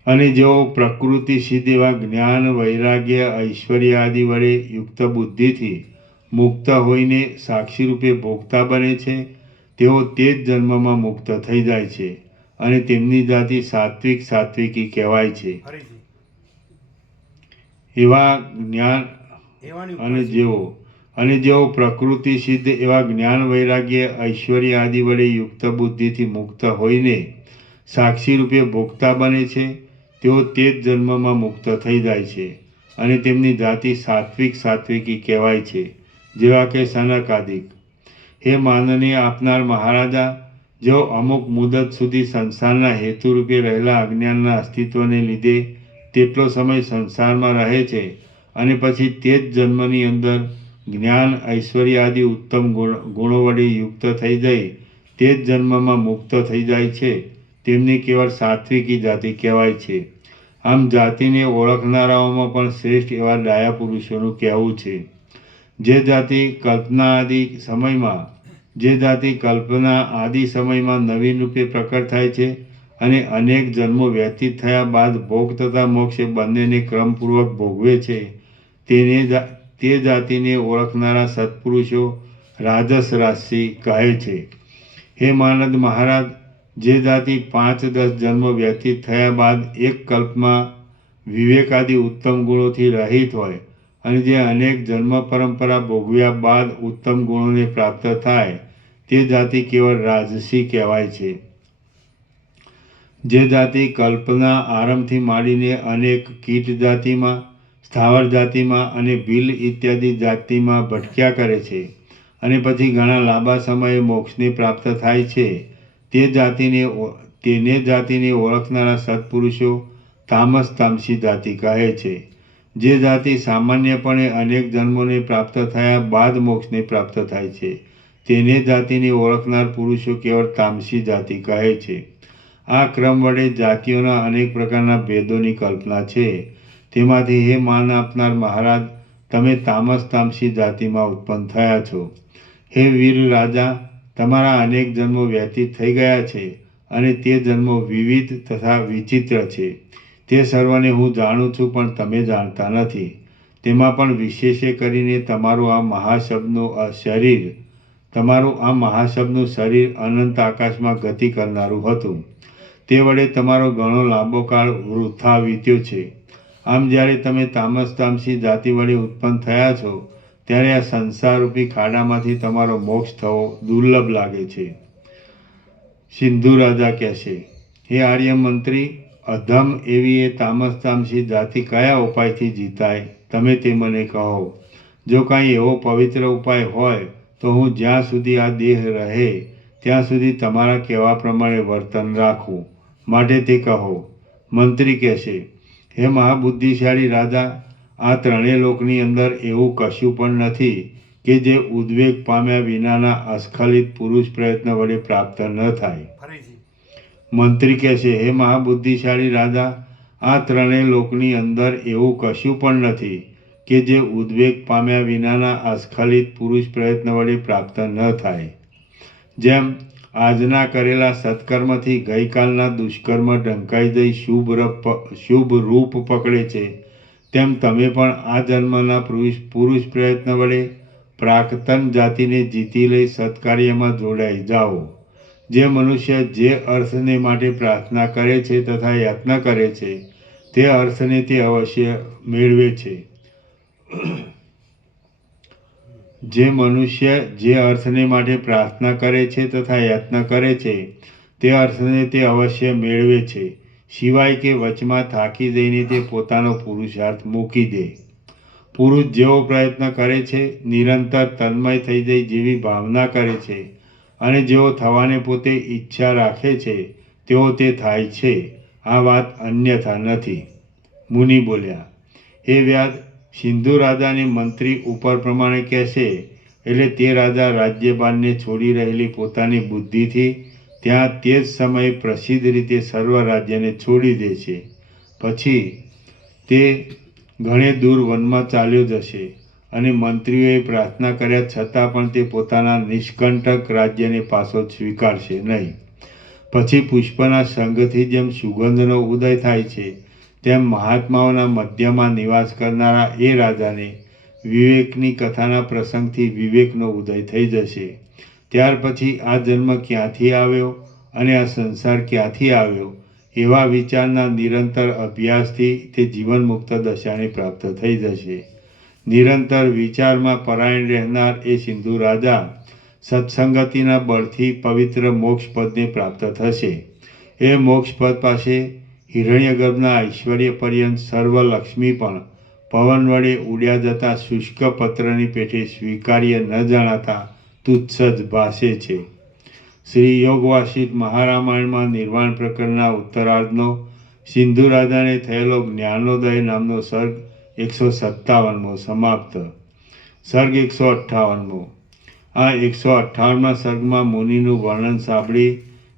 અને જેઓ પ્રકૃતિ સિદ્ધ એવા જ્ઞાન વૈરાગ્ય ઐશ્વર્ય આદિ વડે યુક્ત બુદ્ધિથી મુક્ત હોઈને સાક્ષીરૂપે ભોગતા બને છે, તેઓ તે જ જન્મમાં મુક્ત થઈ જાય છે, અને તેમની જાતિ સાત્વિકી કહેવાય છે. એવા જ્ઞાન અને જેઓ પ્રકૃતિ સિદ્ધ એવા જ્ઞાન વૈરાગ્ય ઐશ્વર્ય આદિ વડે યુક્ત બુદ્ધિથી મુક્ત હોઈને સાક્ષીરૂપે ભોગતા બને છે, તેઓ તે જ જન્મમાં મુક્ત થઈ જાય છે, અને તેમની જાતિ સાત્વિકી કહેવાય છે, જેવા કે સનકાદિક. હે માનનીય આપનાર મહારાજા, જેઓ અમુક મુદત સુધી સંસારના હેતુરૂપે રહેલા અજ્ઞાનના અસ્તિત્વને લીધે તેટલો સમય સંસારમાં રહે છે, અને પછી તે જ જન્મની અંદર જ્ઞાન ઐશ્વર્ય આદિ ઉત્તમ ગુણો વડે યુક્ત થઈ જઈ તે જ જન્મમાં મુક્ત થઈ જાય છે, તેમની કેવળ સાત્વિકી જાતિ કહેવાય છે. આમ જાતિને ઓળખનારાઓમાં પણ શ્રેષ્ઠ એવા ડાયા પુરુષોનું કહેવું છે. જે જાતિ કલ્પના આદિ સમયમાં નવીન રૂપે પ્રકટ થાય છે, અને અનેક જન્મો વ્યતીત થયા બાદ ભોગ તથા મોક્ષ બંનેને ક્રમપૂર્વક ભોગવે છે, તે જાતિને ઓળખનારા સત્પુરુષો રાજસ રાશિ કહે છે. હે માનદ મહારાજ, જે જાતિ 5-10 જન્મ વ્યતીત થયા બાદ એક કલ્પમાં વિવેકાદિ ઉત્તમ ગુણોથી રહિત હોય અને જે અનેક જન્મ પરંપરા ભોગવ્યા બાદ ઉત્તમ ગુણોને પ્રાપ્ત થાય તે જાતિ કેવળ રાજસી કહેવાય છે. જે જાતિ કલ્પના આરંભથી માંડીને અનેક કીટ જાતિમાં, સ્થાવર જાતિમાં અને ભીલ ઇત્યાદિ જાતિમાં ભટક્યા કરે છે અને પછી ઘણા લાંબા સમયે મોક્ષને પ્રાપ્ત થાય છે, તેને જાતિને ઓળખનારા સત્પુરુષો તામસ તામસી જાતિ કહે છે. જે જાતિ સામાન્યપણે અનેક જન્મોને પ્રાપ્ત થયા બાદ મોક્ષને પ્રાપ્ત થાય છે, તેને જાતિને ઓળખનાર પુરુષો કેવળ તામસી જાતિ કહે છે. આ ક્રમ વડે જાતિઓના અનેક પ્રકારના ભેદોની કલ્પના છે. તેમાંથી હે માન આપનાર મહારાજ, તમે તામસ તામસી જાતિમાં ઉત્પન્ન થયા છો. હે વીર રાજા, તમારા અનેક જન્મો વ્યતીત થઈ ગયા છે અને તે જન્મો વિવિધ તથા વિચિત્ર છે. તે સર્વને હું જાણું છું, પણ તમે જાણતા નથી. તેમાં પણ વિશેષે કરીને તમારું આ મહાશબનું શરીર અનંત આકાશમાં ગતિ કરનારું હતું. તે વડે તમારો ઘણો લાંબો કાળ વૃથા વીત્યો છે. આમ જ્યારે તમે તામસ તામસી જાતિ વડે ઉત્પન્ન થયા છો, ત્યારે આ સંસારરૂપી ખાડામાંથી તમારો મોક્ષ થવો દુર્લભ લાગે છે. સિંધુ રાજા કહેશે, હે આર્ય મંત્રી, અધમ એવી એ તામસ તામસી જાતિ કયા ઉપાયથી જીતાય, તમે તે મને કહો. જો કાંઈ એવો પવિત્ર ઉપાય હોય તો હું જ્યાં સુધી આ દેહ રહે ત્યાં સુધી તમારા કહેવા પ્રમાણે વર્તન રાખું, માટે તે કહો. મંત્રી કહેશે, હે મહાબુદ્ધિશાળી રાજા, આ ત્રણેય લોકની અંદર એવું કશું પણ નથી કે જે ઉદ્વેગ પામ્યા વિનાના અસ્ખલિત પુરુષ પ્રયત્ન વડે પ્રાપ્ત ન થાય. મંત્રી કહેશે, હે મહાબુદ્ધિશાળી રાજા, આ ત્રણેય લોકની અંદર એવું કશું પણ નથી કે જે ઉદ્વેગ પામ્યા વિનાના અસ્ખલિત પુરુષ પ્રયત્ન વડે પ્રાપ્ત ન થાય. જેમ આજના કરેલા સત્કર્મથી ગઈકાલના દુષ્કર્મ ઢંકાઈ જઈ શુભ રૂપ પકડે છે, તેમ તમે પણ આ જન્મના પુરુષ પ્રયત્ન વડે પ્રાક્તન જાતિને જીતી લઈ સત્કાર્યમાં જોડાઈ જાઓ. જે મનુષ્ય જે અર્થને માટે પ્રાર્થના કરે છે તથા યત્ન કરે છે, તે અર્થને તે અવશ્ય મેળવે છે. જે મનુષ્ય જે અર્થને માટે પ્રાર્થના કરે છે તથા યત્ન કરે છે, તે અર્થને તે અવશ્ય મેળવે છે, સિવાય કે વચમાં થાકી જઈને તે પોતાનો પુરુષાર્થ મૂકી દે. પુરુષ જેવો પ્રયત્ન કરે છે, નિરંતર તન્મય થઈ જાય જેવી ભાવના કરે છે અને જેવો થવાને પોતે ઈચ્છા રાખે છે તેવો તે થાય છે. આ વાત અન્યથા નથી. મુનિ બોલ્યા, હે વ્યાસ, સિંધુ રાજાને મંત્રી ઉપર પ્રમાણે કહેશે એટલે તે રાજા રાજ્યભારને છોડી રહેલી પોતાની બુદ્ધિથી ત્યાં તે જ સમયે પ્રસિદ્ધ રીતે સર્વ રાજ્યને છોડી દે છે. પછી તે ઘણે દૂર વનમાં ચાલ્યો જશે અને મંત્રીઓએ પ્રાર્થના કર્યા છતાં પણ તે પોતાના નિષ્કંટક રાજ્યને પાછો સ્વીકારશે નહીં. પછી પુષ્પના સંઘથી જેમ સુગંધનો ઉદય થાય છે, તેમ મહાત્માઓના મધ્યમાં નિવાસ કરનારા એ રાજાને વિવેકની કથાના પ્રસંગથી વિવેકનો ઉદય થઈ જશે. ત્યાર પછી આ જન્મ ક્યાંથી આવ્યો અને આ સંસાર ક્યાંથી આવ્યો, એવા વિચારના નિરંતર અભ્યાસથી તે જીવનમુક્ત દશાને પ્રાપ્ત થઈ જશે. નિરંતર વિચારમાં પરાયણ રહેનાર એ સિંધુ રાજા સત્સંગતિના બળથી પવિત્ર મોક્ષપદને પ્રાપ્ત થશે. એ મોક્ષપદ પાસે હિરણ્યગર્ભના ઐશ્વર્ય પર્યંત સર્વ લક્ષ્મી પણ પવન વડે ઉડ્યા જતા શુષ્ક પત્રની પેઠે સ્વીકાર્ય ન જણાતા તુચ્છ જ ભાસે છે. શ્રી યોગવાસિષ્ઠ મહારામાયણમાં નિર્વાણ પ્રકરણના ઉત્તરાર્ધનો સિંધુ રાજાને થયેલો જ્ઞાનોદય નામનો સર્ગ 157મો સમાપ્ત. સર્ગ 158મો. આ 158મા સર્ગમાં મુનિનું વર્ણન સાંભળી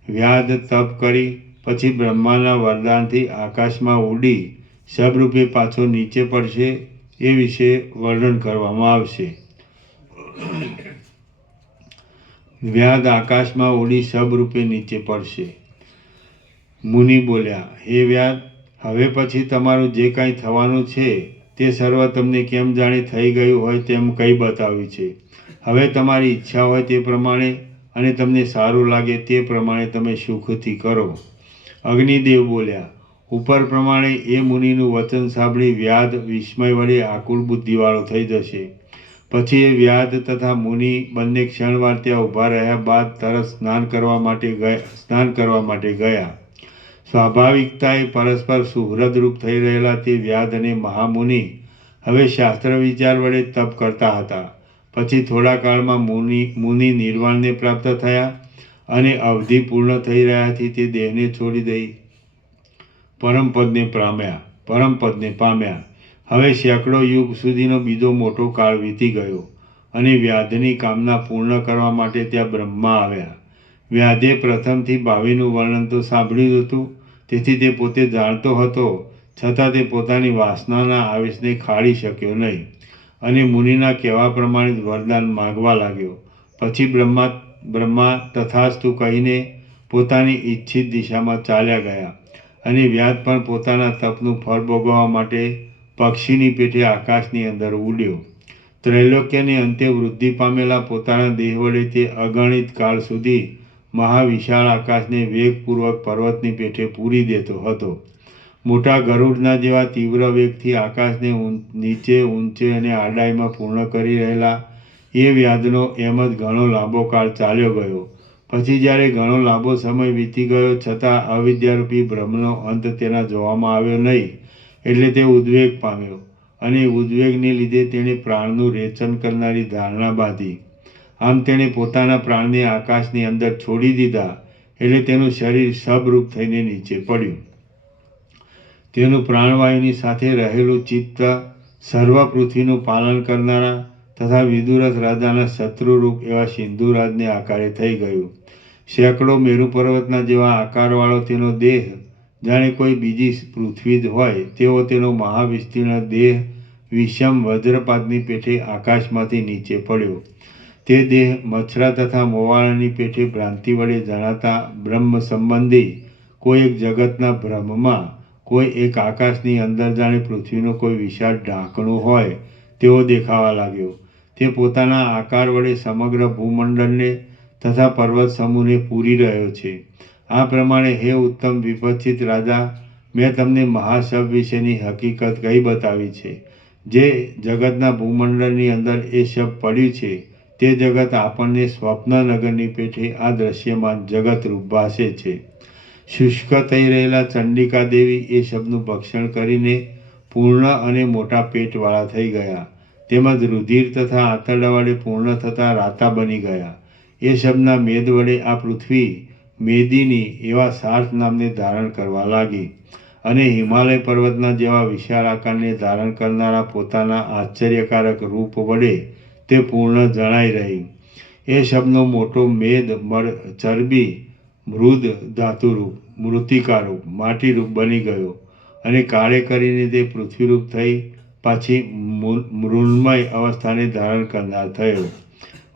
વ્યાધ તપ કરી પછી બ્રહ્માના વરદાનથી આકાશમાં ઉડી શબરૂપે પાછો નીચે પડશે એ વિશે વર્ણન કરવામાં આવશે. વ્યાધ આકાશમાં ઉડી શબરૂપે નીચે પડશે. મુનિ બોલ્યા, હે વ્યાધ, હવે પછી તમારું જે કાંઈ થવાનું છે તે સર્વ તમને કેમ જાણે થઈ ગયું હોય તેમ કહી બતાવ્યું છે. હવે તમારી ઈચ્છા હોય તે પ્રમાણે અને તમને સારું લાગે તે પ્રમાણે તમે સુખથી કરો. અગ્નિદેવ બોલ્યા, ઉપર પ્રમાણે એ મુનિનું વચન સાંભળી વ્યાધ વિસ્મય વડે આકુળ બુદ્ધિવાળો થઈ જશે. પછી એ વ્યાધ તથા મુનિ બંને ક્ષણવાર ત્યાં ઊભા રહ્યા બાદ તરત સ્નાન કરવા માટે ગયા. સ્વાભાવિકતાએ પરસ્પર સુહૃદરૂપ થઈ રહેલા તે વ્યાધ અને મહામુનિ હવે શાસ્ત્ર વિચાર વડે તપ કરતા હતા. પછી થોડા કાળમાં મુનિ નિર્વાણને પ્રાપ્ત થયા અને અવધિ પૂર્ણ થઈ રહ્યાથી તે દેહને છોડી દઈ પરમપદને પામ્યા. હવે સેંકડો યુગ સુધીનો બીજો મોટો કાળ વીતી ગયો અને વ્યાધની કામના પૂર્ણ કરવા માટે ત્યાં બ્રહ્મા આવ્યા. વ્યાધે પ્રથમથી ભાવિનું વર્ણન તો સાંભળ્યું હતું, તેથી તે પોતે જાણતો હતો, છતાં તે પોતાની વાસનાના આવેશને ખાળી શક્યો નહીં અને મુનિના કહેવા પ્રમાણે વરદાન માગવા લાગ્યો. પછી બ્રહ્મા તથાસ્તુ કહીને પોતાની ઈચ્છિત દિશામાં ચાલ્યા ગયા અને વ્યાધ પણ પોતાના તપનું ફળ ભોગવવા માટે પક્ષીની પેઠે આકાશની અંદર ઉડ્યો. ત્રૈલોક્યને અંતે વૃદ્ધિ પામેલા પોતાના દેહ વડે તે અગણિત કાળ સુધી મહાવિશાળ આકાશને વેગપૂર્વક પર્વતની પેઠે પૂરી દેતો હતો. મોટા ગરુડના જેવા તીવ્ર વેગથી આકાશને નીચે ઊંચે અને આડાઈમાં પૂર્ણ કરી રહેલા એ વ્યાધનો એમ જ ઘણો લાંબો કાળ ચાલ્યો ગયો. પછી જ્યારે ઘણો લાંબો સમય વીતી ગયો છતાં અવિદ્યારૂપી બ્રહ્મનો અંત તેના જોવામાં આવ્યો નહીં, એટલે તે ઉદ્વેગ પામ્યો અને ઉદ્વેગને લીધે તેણે પ્રાણનું રેચન કરનારી ધારણા બાંધી. આમ તેણે પોતાના પ્રાણને આકાશની અંદર છોડી દીધા, એટલે તેનું શરીર સબરૂપ થઈને નીચે પડ્યું. તેનું પ્રાણવાયુની સાથે રહેલું ચિત્ત સર્વ પૃથ્વીનું પાલન કરનારા તથા વિદુરથ રાજાના શત્રુરૂપ એવા સિંધુરાજને આકારે થઈ ગયું. સેંકડો મેરુ પર્વતના જેવા આકારવાળો તેનો દેહ જાણે કોઈ બીજી પૃથ્વી જ હોય તેવો તેનો મહાવિસ્તીર્ણ દેહ વિષમ વજ્રપાતની પેઠે આકાશમાંથી નીચે પડ્યો. તે દેહ મચ્છરા તથા મોવાળાની પેઠે ભ્રાંતિ વડે જણાતા બ્રહ્મ સંબંધી કોઈ એક જગતના ભ્રમમાં કોઈ એક આકાશની અંદર જાણે પૃથ્વીનો કોઈ વિશાળ ઢાંકણું હોય તેવો દેખાવા લાગ્યો. તે પોતાના આકાર વડે સમગ્ર ભૂમંડળને તથા પર્વત સમૂહને પૂરી રહ્યો છે. આ પ્રમાણે હે ઉત્તમ વિપચ્છિત રાજા, મેં તમને મહાશબ વિશેની હકીકત કહી બતાવી છે. જે જગતના ભૂમંડળની અંદર એ શબ પડ્યું છે તે જગત આપણને સ્વપ્નનગરની પેઠે આ દ્રશ્યમાન જગતરૂપ ભાસે છે. શુષ્ક થઈ રહેલા ચંડિકા દેવી એ શબનું ભક્ષણ કરીને પૂર્ણ અને મોટા પેટવાળા થઈ ગયા, તેમજ રુધિર તથા આંતરડા વડે પૂર્ણ થતાં રાતા બની ગયા. એ શબના મેદ વડે આ પૃથ્વી મેદિની એવા સાર્થ નામને ધારણ કરવા લાગી અને હિમાલય પર્વતના જેવા વિશાળ આકારને ધારણ કરનારા પોતાના આશ્ચર્યકારક રૂપ વડે તે પૂર્ણ જણાઈ રહી. એ શબનો મોટો મેદ ચરબી મૃદ ધાતુરૂપ, મૃતિકારૂપ, માટીરૂપ બની ગયો અને કાળે કરીને તે પૃથ્વીરૂપ થઈ પાછી મૃન્મય અવસ્થાને ધારણ કરનાર થયો.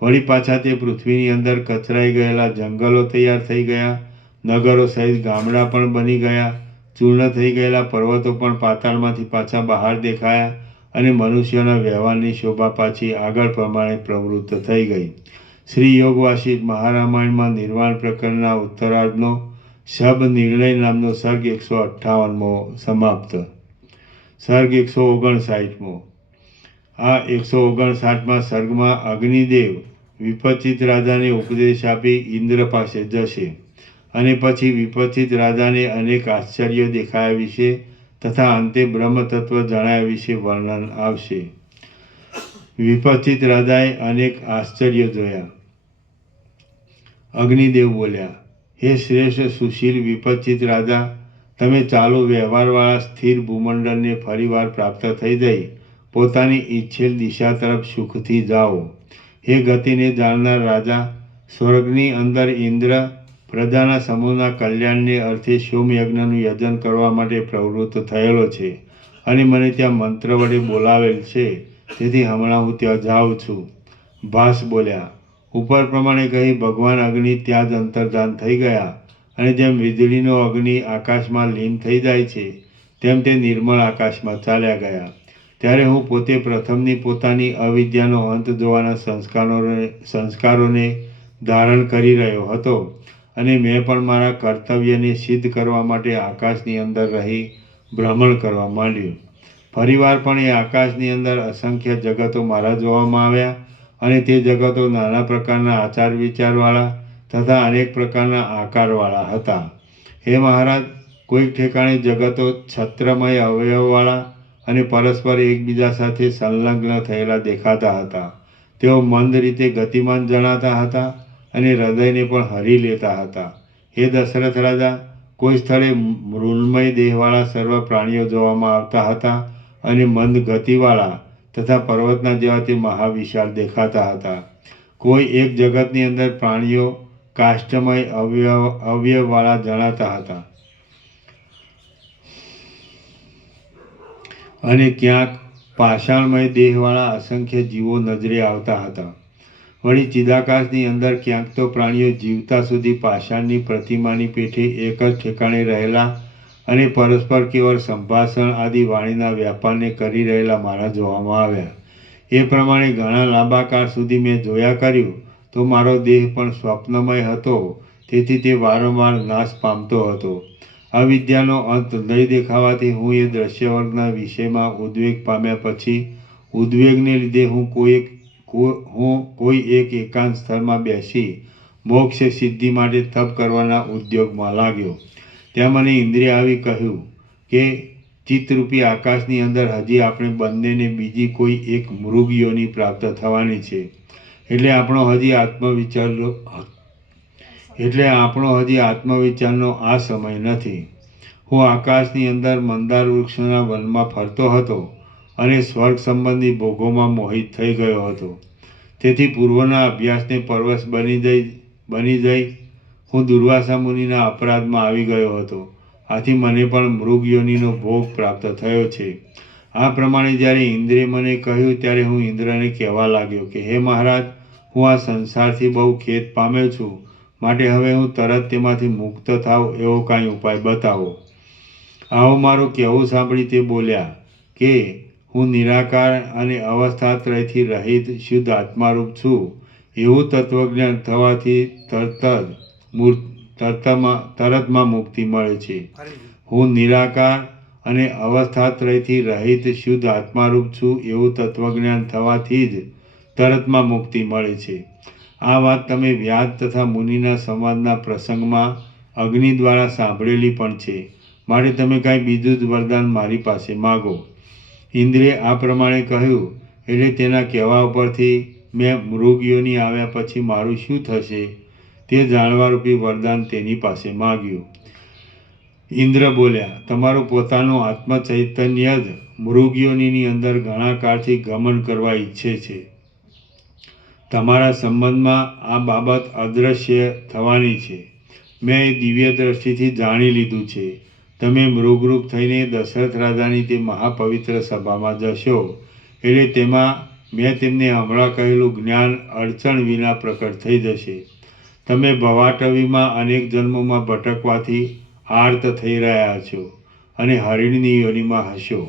વળી પાછા તે પૃથ્વીની અંદર કચરાઈ ગયેલા જંગલો તૈયાર થઈ ગયા, નગરો સહિત ગામડા પણ બની ગયા, ચૂર્ણ થઈ ગયેલા પર્વતો પણ પાતાળમાંથી પાછા બહાર દેખાયા અને મનુષ્યોના વ્યવહારની શોભા પાછી આગળ પ્રમાણે પ્રવૃત્ત થઈ ગઈ. શ્રી યોગવાસિષ્ઠ મહારામાયણમાં નિર્વાણ પ્રકરણના ઉત્તરાર્ધનો શબ નિર્ણય નામનો સર્ગ 158મો સમાપ્ત. સર્ગ 159મો. આ 159મા સર્ગમાં અગ્નિદેવ વિપચ્છિત રાજાને ઉપદેશ આપી ઇન્દ્ર પાસે જશે અને પછી વિપચ્છિત રાજાને અનેક આશ્ચર્યો દેખાયા વિશે તથા અંતે બ્રહ્મ તત્વ જણાયા વિશે વર્ણન આવશે. વિપચ્છિત રાજાએ અનેક આશ્ચર્યો જોયા. અગ્નિદેવ બોલ્યા, હે શ્રેષ્ઠ સુશીલ વિપચ્છિત રાજા, તમે ચાલુ વ્યવહારવાળા સ્થિર ભૂમંડળને ફરીવાર પ્રાપ્ત થઈ જઈ પોતાની ઈચ્છેલ દિશા તરફ સુખથી જાઓ. હે ગતિને જાણનાર રાજા, સ્વર્ગની અંદર ઇન્દ્ર પ્રજાના સમૂહના કલ્યાણને અર્થે સોમયજ્ઞનું યજન કરવા માટે પ્રવૃત્ત થયેલો છે અને મને ત્યાં મંત્ર વડે બોલાવેલ છે, તેથી હમણાં હું ત્યાં જાઉં છું. ભાસ બોલ્યા, ઉપર પ્રમાણે કહી ભગવાન અગ્નિ ત્યાં જ અંતર્ધાન થઈ ગયા અને જેમ વીજળીનો અગ્નિ આકાશમાં લીન થઈ જાય છે તેમ તે નિર્મળ આકાશમાં ચાલ્યા ગયા. ત્યારે હું પોતે પ્રથમની પોતાની અવિદ્યાનો અંત જોવાના સંસ્કારોને ધારણ કરી રહ્યો હતો અને મેં પણ મારા કર્તવ્યને સિદ્ધ કરવા માટે આકાશની અંદર રહી ભ્રમણ કરવા માંડ્યું. ફરીવાર પણ એ આકાશની અંદર અસંખ્ય જગતો મારા જોવામાં આવ્યા, અને તે જગતો નાના પ્રકારના આચાર વિચારવાળા તથા અનેક પ્રકારના આકારવાળા હતા. હે મહારાજ, કોઈક ઠેકાણે જગતો છત્રમય અવયવવાળા અને પરસ્પર એકબીજા સાથે સંલગ્ન થયેલા દેખાતા હતા. તેઓ મંદ રીતે ગતિમાન જણાતા હતા અને હૃદયને પણ હરી લેતા હતા. હે દશરથ રાજા, કોઈ સ્થળે મૃન્મય દેહવાળા સર્વ પ્રાણીઓ જોવામાં આવતા હતા અને મંદ ગતિવાળા તથા પર્વતના જેવા તે મહાવિશાળ દેખાતા હતા. કોઈ એક જગતની અંદર પ્રાણીઓ કાષ્ઠમય અવયવવાળા જણાતા હતા અને ક્યાંક પાષાણમય દેહવાળા અસંખ્ય જીવો નજરે આવતા હતા. વળી ચિદાકાશની અંદર ક્યાંક તો પ્રાણીઓ જીવતા સુધી પાષાણની પ્રતિમાની પેઠે એક જ ઠેકાણે રહેલા અને પરસ્પર કેવળ સંભાષણ આદિ વાણીના વ્યાપારને કરી રહેલા મારા જોવામાં આવ્યા. એ પ્રમાણે ઘણા લાંબા કાળ સુધી મેં જોયા કર્યું તો મારો દેહ પણ સ્વપ્નમય હતો, તેથી તે વારંવાર નાશ પામતો હતો. અવિદ્યાનો અંત નહીં દેખાવાથી હું એ દ્રશ્ય વર્ગના વિષયમાં ઉદ્વેગ પામ્યા પછી ઉદ્વેગને લીધે હું કોઈ એક એકાંત સ્થળમાં બેસી મોક્ષ સિદ્ધિ માટે તપ કરવાના ઉદ્યોગમાં લાગ્યો. ત્યાં મને ઇન્દ્રિય આવી કહ્યું કે ચિત્તરૂપી આકાશની અંદર હજી આપણે બંનેને બીજી કોઈ એક મૃગ યોનિ પ્રાપ્ત થવાની છે. એટલે આપણો હજી આત્મવિચારનો આ સમય નથી. હું આકાશની અંદર મંદાર વૃક્ષના વનમાં ફરતો હતો અને સ્વર્ગ સંબંધી ભોગોમાં મોહિત થઈ ગયો હતો. તેથી પૂર્વના અભ્યાસને પરવશ બની જઈ હું દુર્વાસા મુનિના અપરાધમાં આવી ગયો હતો. આથી મને પણ મૃગ યોનિનો ભોગ પ્રાપ્ત થયો છે. આ પ્રમાણે જ્યારે ઇન્દ્રે મને કહ્યું ત્યારે હું ઇન્દ્રને કહેવા લાગ્યો કે હે મહારાજ, હું આ સંસારથી બહુ ખેદ પામ્યો છું, માટે હવે હું તરત તેમાંથી મુક્ત થાવ એવો કાંઈ ઉપાય બતાવો. આવું મારું કહેવું સાંભળી તે બોલ્યા કે હું નિરાકાર અને અવસ્થાત્રયથી રહિત શુદ્ધ આત્મારૂપ છું. એવું તત્વજ્ઞાન થવાથી તરતમાં મુક્તિ મળે છે. હું નિરાકાર અને અવસ્થાત્રયથી રહિત શુદ્ધ આત્મારૂપ છું એવું તત્વજ્ઞાન થવાથી જ તરતમાં મુક્તિ મળે છે. આ વાત તમે વ્યાસ તથા મુનિના સંવાદના પ્રસંગમાં અગ્નિ દ્વારા સાંભળેલી પણ છે. માટે તમે કાંઈ બીજું જ વરદાન મારી પાસે માગો. ઇન્દ્રે આ પ્રમાણે કહ્યું એટલે તેના કહેવા ઉપરથી મેં મૃગ યોનિ આવ્યા પછી મારું શું થશે તે જાણવારૂપી વરદાન તેની પાસે માગ્યું. ઇન્દ્ર બોલ્યા, તમારું પોતાનું આત્મચૈતન્ય જ મૃગ યોનિની અંદર ઘણા કાળથી ગમન કરવા ઈચ્છે છે. તમારા સંબંધમાં આ બાબત અદૃશ્ય થવાની છે. મેં એ દિવ્ય દ્રષ્ટિથી જાણી લીધું છે. તમે મૃગરૂપ થઈને દશરથ રાજાની તે મહાપવિત્ર સભામાં જશો એટલે તેમાં મેં તેમને હમણાં કહેલું જ્ઞાન અડચણ વિના પ્રકટ થઈ જશે. તમે ભવાટવીમાં અનેક જન્મોમાં ભટકવાથી આર્ત થઈ રહ્યા છો અને હરિણની યોનિમાં હશો.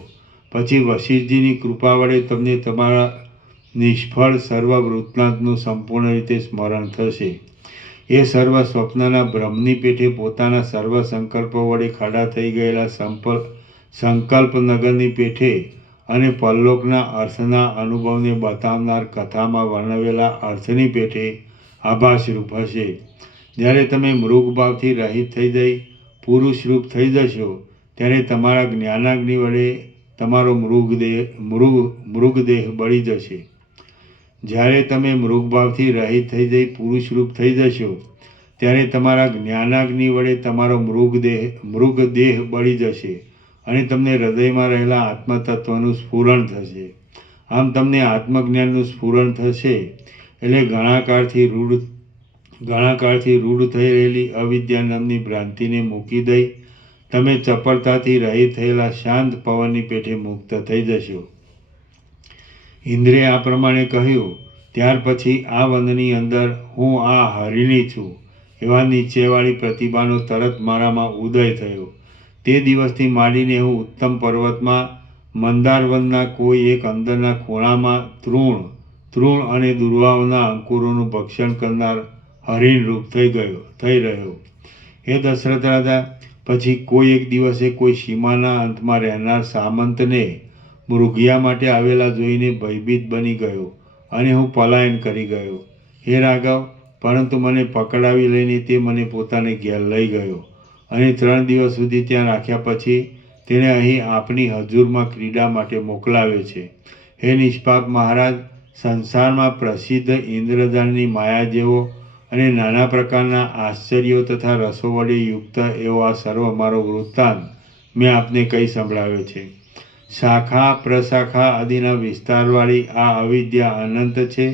પછી વશિષ્ઠજીની કૃપા વડે તમને તમારા નિષ્ફળ સર્વ વૃત્તાંતનું સંપૂર્ણ રીતે સ્મરણ થશે. એ સર્વ સ્વપ્નના ભ્રમની પેઠે પોતાના સર્વ સંકલ્પો વડે ખડા થઈ ગયેલા સંકલ્પ નગરની પેઠે અને પરલોકના અર્થના અનુભવને બતાવનાર કથામાં વર્ણવેલા અર્થની પેઠે આભાસરૂપ હશે. જ્યારે તમે મૃગભાવથી રહિત થઈ જઈ પુરુષ રૂપ થઈ જશો ત્યારે તમારા જ્ઞાનાગ્નિ વડે તમારો મૃગદેહ બળી જશે. જ્યારે તમે મૃગભાવથી રહિત થઈ જઈ પુરુષ રૂપ થઈ જશો ત્યારે તમારા જ્ઞાનાગ્નિ વડે તમારો મૃગદેહ બળી જશે અને તમને હૃદયમાં રહેલા આત્મતત્વનું સ્ફુરણ થશે. આમ તમને આત્મજ્ઞાનનું સ્ફુરણ થશે એટલે ઘણા કાળથી રૂઢ થઈ રહેલી અવિદ્યા નામની ભ્રાંતિને મૂકી દઈ તમે ચપળતાથી રહિત થયેલા શાંત પવનની પેઠે મુક્ત થઈ જશો. ઇન્દ્રે આ પ્રમાણે કહ્યું. ત્યાર પછી આ વનની અંદર હું આ હરિણી છું એવા નીચેવાળી પ્રતિભાનો તરત મારામાં ઉદય થયો. તે દિવસથી માંડીને હું ઉત્તમ પર્વતમાં મંદારવનના કોઈ એક અંદરના ખૂણામાં તૃણ અને દુર્વાઓના અંકુરોનું ભક્ષણ કરનાર હરિણ રૂપ થઈ રહ્યો. હે દશરથ રાજા, પછી કોઈ એક દિવસે કોઈ સીમાના અંતમાં રહેનાર સામંતને મૃગયા માટે આવેલા જોઈને ભયભીત બની ગયો અને હું પલાયન કરી ગયો. હે રાઘવ, પરંતુ મને પકડાવી લઈને તે મને પોતાને ઘેર લઈ ગયો અને 3 દિવસ સુધી ત્યાં રાખ્યા પછી તેણે અહીં આપની હજુરમાં ક્રીડા માટે મોકલાવ્યો છે. હે નિષ્પાપ મહારાજ, સંસારમાં પ્રસિદ્ધ ઇન્દ્રજાળની માયા જેવો અને નાના પ્રકારના આશ્ચર્યો તથા રસો વડે યુક્ત એવો આ સર્વ મારો વૃત્તાંત મેં આપને કહી સંભળાવ્યો છે. શાખા પ્રશાખા આદિના વિસ્તારવાળી આ અવિદ્યા અનંત છે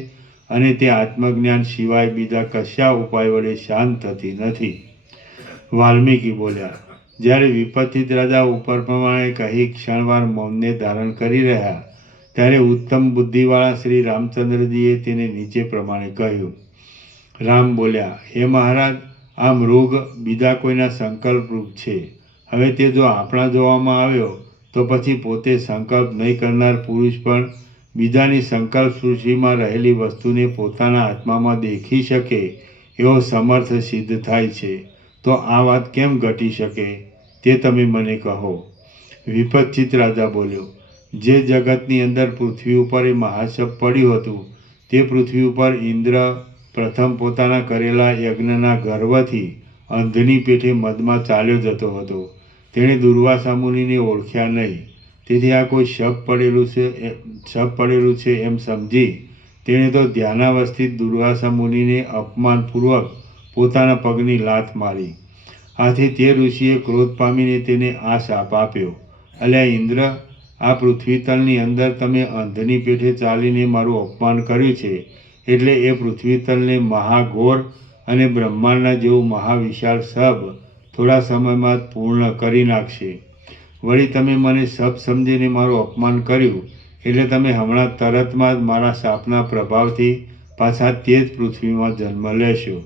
અને તે આત્મજ્ઞાન સિવાય બીજા કશા ઉપાય વડે શાંત થતી નથી. વાલ્મીકી બોલ્યા, જ્યારે વિપત્તિત રાજા ઉપર પ્રમાણે કહી ક્ષણવાર મૌનને ધારણ કરી રહ્યા ત્યારે ઉત્તમ બુદ્ધિવાળા શ્રી રામચંદ્રજીએ તેને નીચે પ્રમાણે કહ્યું. રામ બોલ્યા, હે મહારાજ, આ મૃગ બીજા કોઈના સંકલ્પરૂપ છે. હવે તે જો આપણા જોવામાં આવ્યો તો પછી પોતે સંકલ્પ નહીં કરનાર પુરુષ પણ બીજાની સંકલ્પ સૃષ્ટિમાં રહેલી વસ્તુને પોતાના આત્મામાં દેખી શકે એવો સમર્થ સિદ્ધ થાય છે. તો આ વાત કેમ ઘટી શકે તે તમે મને કહો. વિપત્તિત રાજા બોલ્યો, જે જગતની અંદર પૃથ્વી ઉપર એ મહાશપ પડ્યું હતું તે પૃથ્વી ઉપર ઇન્દ્ર પ્રથમ પોતાના કરેલા યજ્ઞના ગર્વથી અંધની પેઠે મદમાં ચાલ્યો જતો હતો. તેણે દુર્વાસા મુનિને ઓળખ્યા નહીં. તેથી આ કોઈ શપ પડેલું છે એમ સમજી તેણે તો ધ્યાનાવસ્થિત દુર્વાસા મુનિને અપમાનપૂર્વક પોતાના પગની લાત મારી. આથી તે ઋષિએ ક્રોધ પામીને તેને આ શાપ આપ્યો. અલ્યા ઇન્દ્ર, આ પૃથ્વીતલની અંદર તમે અંધની પેઠે ચાલીને મારું અપમાન કર્યું છે એટલે એ પૃથ્વીતલને મહાઘોર અને બ્રહ્માંડના જેવું મહાવિશાળ શબ થોડા સમયમાં જ પૂર્ણ કરી નાખશે. વળી તમે મને શબ સમજીને મારું અપમાન કર્યું એટલે તમે હમણાં તરતમાં જ મારા શાપના પ્રભાવથી પાછા તે જ પૃથ્વીમાં જન્મ લેશો.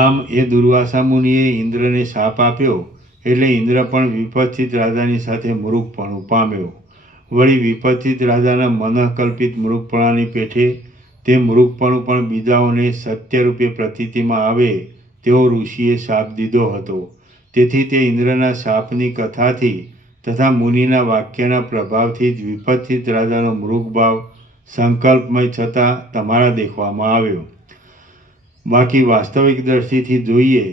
આમ એ દુર્વાસા મુનિએ ઇન્દ્રને શાપ આપ્યો એટલે ઇન્દ્ર પણ વિપત્તિત રાજાની સાથે મૃગપણું પામ્યો. વળી વિપત્તિત રાજાના મનઃકલ્પિત મૃગપણાની પેઠે તે મૃગપણું પણ બીજાઓને સત્યરૂપે પ્રતીતિમાં આવે તેવો ઋષિએ શાપ દીધો હતો. તેથી તે ઇન્દ્રના શાપની કથાથી તથા મુનિના વાક્યના પ્રભાવથી જ વિપત્તિત રાજાનો મૃગભાવ સંકલ્પમય છતાં તમારા દેખવામાં આવ્યો. બાકી વાસ્તવિક દ્રષ્ટિથી જોઈએ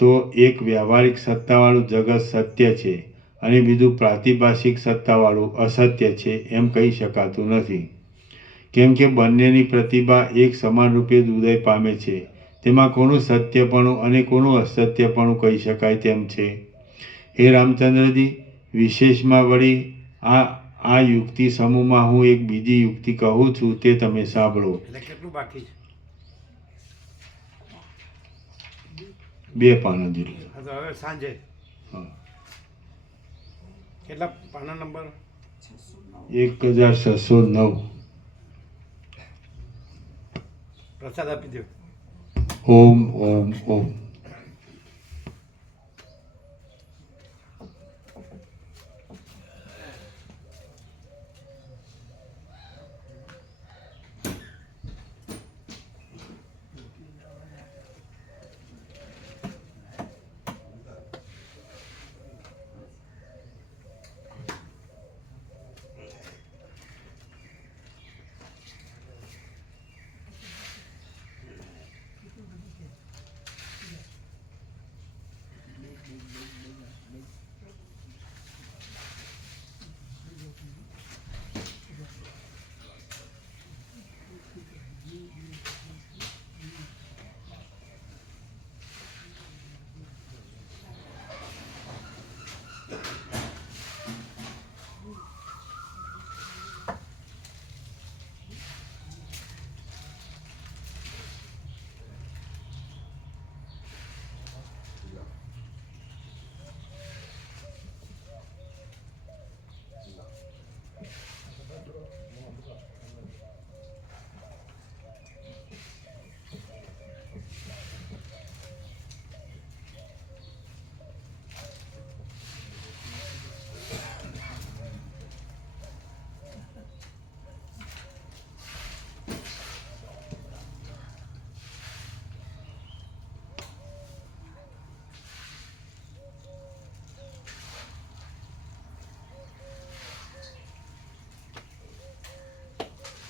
તો એક વ્યવહારિક સત્તાવાળું જગત સત્ય છે અને બીજું પ્રાતિભાષિક સત્તાવાળું અસત્ય છે એમ કહી શકાતું નથી. કેમ કે બંનેની પ્રતિભા એક સમાન રૂપે જ ઉદય પામે છે. તેમાં કોનું સત્યપણું અને કોનું અસત્યપણું કહી શકાય તેમ છે. હે રામચંદ્રજી, વિશેષમાં વળી આ યુક્તિ સમૂહમાં હું એક બીજી યુક્તિ કહું છું તે તમે સાંભળો. કેટલું બાકી છે? 2 પાના જેટલું. હવે સાંજે કેટલા પાના નંબર? 1609. પ્રસાદ આપી દો. ઓમ ઓમ ઓમ.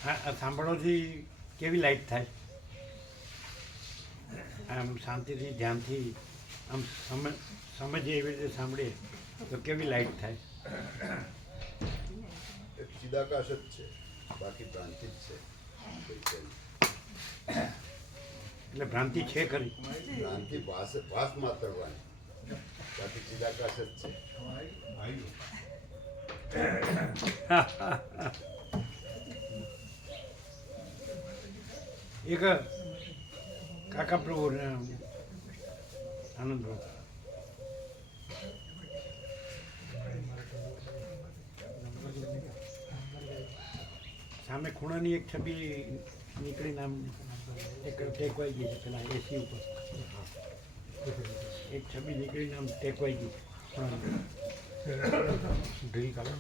આ સાંભળવાથી કેવી લાઈટ થાય? આમ શાંતિથી ધ્યાનથી આમ સમજીએ એવી રીતે સાંભળીએ તો કેવી લાઈટ થાય? એક ચિદાકાશ જ છે, બાકી ભ્રાંતિ જ છે. કોઈ છે નહીં. એટલે ભ્રાંતિ છે ખરી? ભ્રાંતિ ભાસ માત્ર હોય, બાકી ચિદાકાશ જ છે. એક કાકા પ્રભુ આનંદ પ્રભુ સામે ખૂણાની એક છબી નીકળીને આમ એક ટેકવાઈ ગઈ છે પેલા એસી ઉપર. એક છબી નીકળીને આમ ટેકવાઈ ગઈ ખૂણાની. ઢીલ કાઢો.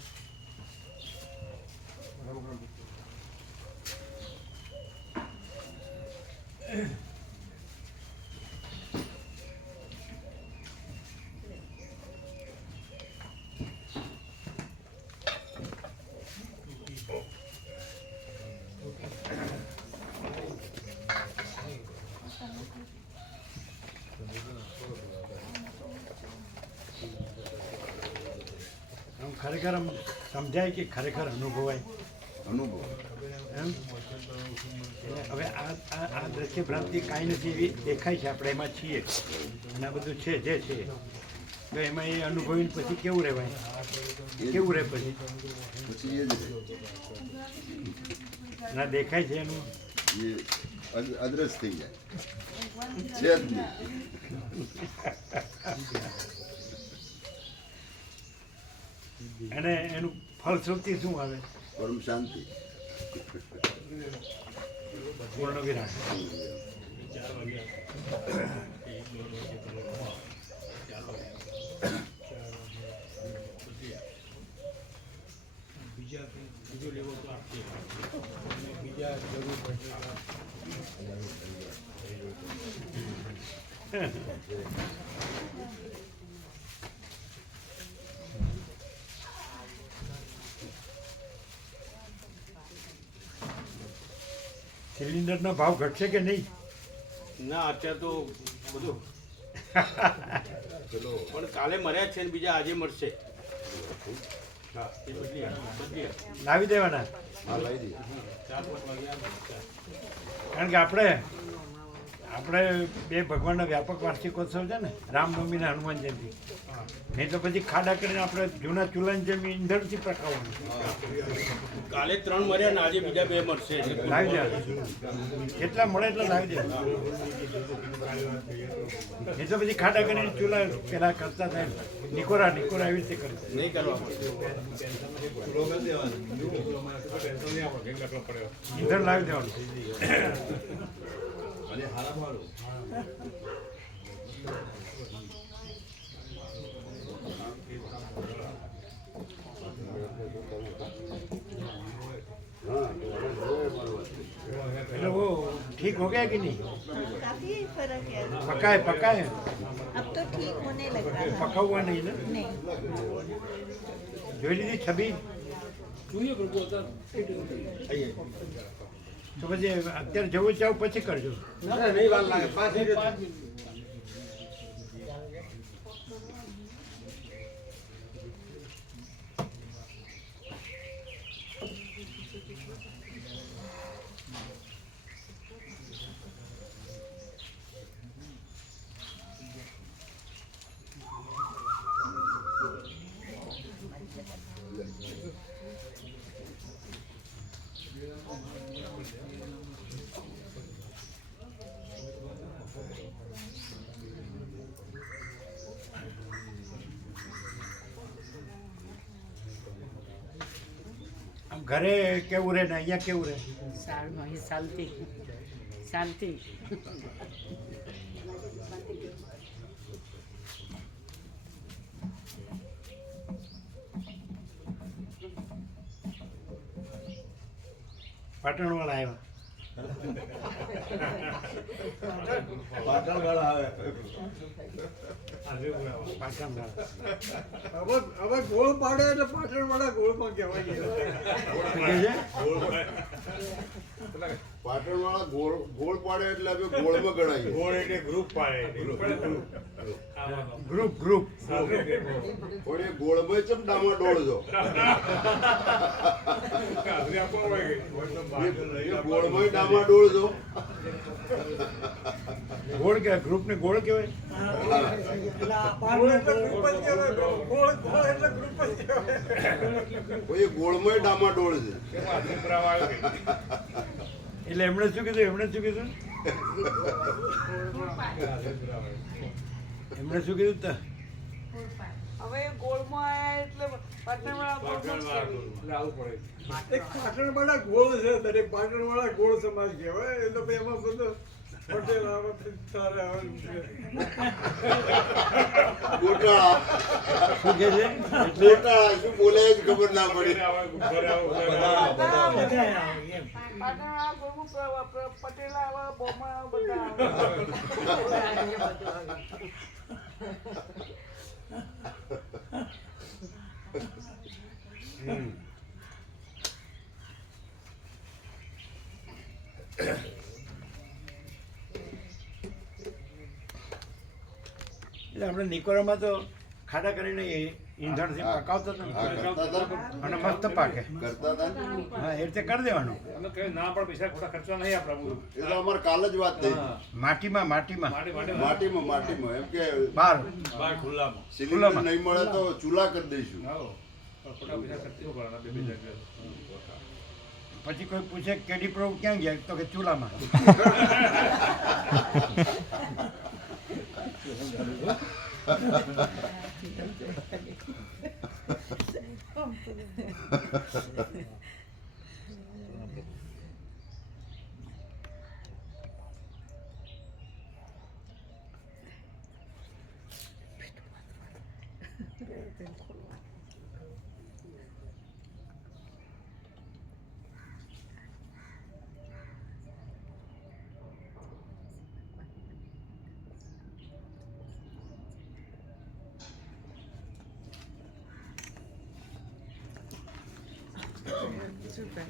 આમ ખરેખર આમ સમજાય કે ખરેખર અનુભવાય અનુભવ એમ. એટલે હવે આ દ્રશ્ય ભ્રાંતિ કાંઈ નથી એવી દેખાય છે, આપણે એમાં છીએ અને આ બધું છે જે છે તો એમાં એ અનુભવીને પછી કેવું રહેવાય? કેવું રહે પછી? પછી એ જ રહે. ના દેખાય છે એનું એ અદ્રશ્ય થઈ જાય, છે જ નહીં. અને એનું ફલશ્રુતિ શું આવે? પરમ શાંતિ. પૂર્ણ વિરામ. સિલિન્ડરનો ભાવ ઘટશે કે નહીં? ના અત્યારે તો બધું પણ કાલે મર્યા છે ને બીજા આજે મળશે. હા એ બદલી લાવી દેવાના. હા, લાવી દઈએ. 4-5 વાગ્યા. કારણ કે આપણે બે ભગવાનના વ્યાપક વાર્ષિકોત્સવ છે ને, રામનવમી ને હનુમાન જયંતિ. નહીં તો પછી ખાડા કરીને આપણે જૂના ચૂલાની જેમ ઈંધણથી પ્રકાવવાનું. કાલે 3 મર્યા ને આજે બીજા 2 મળશે. લાવી દેવા. જેટલા મળે એટલા લાવી દેવા. નહીં તો પછી ખાડા કરીને ચૂલા પેલા કરતા થાય નિકોરા એવી રીતે કરે. નહીં કરવા પડે. ઈંધણ લાવી દેવાનું. એટલે वो ठीक हो गया कि नहीं? काफी फर्क है। पका है अब तो ठीक होने लगा है। पका हुआ नहीं ना? नहीं, જોઈ લીધી છબી? તો પછી અત્યારે જવું ચાવ પછી કરજો. નહીં વાર લાગે 5 મિનિટ. આમ ઘરે કેવું રહે ને અહીંયા કેવું રહે? સાલમાં શાંતિ શાંતિ. પાટણવાળા આવ્યા. પાટણવાળા. હવે ગોળ પાડે એટલે પાટણવાળા ગોળમાં કહેવાય શું કહે છે? પાટણવાળા ગોળ પાડે એટલે અમે ગોળમાં ગણાઈએ. ગોળ એટલે ગ્રુપ પાડે ગ્રુપ ગ્રુપ. પણ એ ગોળમાં ચમ ડામાડોળ છો. એ ગોળમાં ડામાડોળ છો. ગોળ કે ગ્રુપ ને ગોળ કહેવાય. ગોળ એટલે ગ્રુપ જ કહેવાય. ગોળ એટલે ગ્રુપ જ કહેવાય. પણ એ ગોળમાં ડામાડોળ છે. એટલે એમણે શું કીધું? એમણે શું કીધું? એમણે શું કીધું? હવે ગોળમાં આયા એટલે પાટણવાળા ગોળમાં જ કહેવાય. એક પાટણવાળા ગોળ છે, દરેક પાટણવાળા ગોળ સમાજ કહેવાય. એટલે પછી એમાં બધું પટેલ આવે, તારે આવે. ગોટાળા. શું કહે છે? ગોટાળા શું બોલે જ ખબર ના પડી. પાટણવાળા ગોળમાં પટેલ આવે, બોમા આવે, બધા આવે. એટલે આપણે નિકોરામાં તો ખાડા કરીને ઈંધણથી પકાવતો હતો હા, ને. કરતા હતા. અને મસ્ત પાકે. કરતા હતા ને. હા, એ રીતે કરી દેવાનું. એ તો અમારે કાલ જ વાત થઈ. માટીમાં માટીમાં માટીમાં એમ કે બાર સિલિન્ડર નહીં મળે તો ચૂલા કરી દઈશું. પછી કોઈ પૂછે કેડી પ્રો ક્યાં ગયા તો કે ચૂલામાં. Super,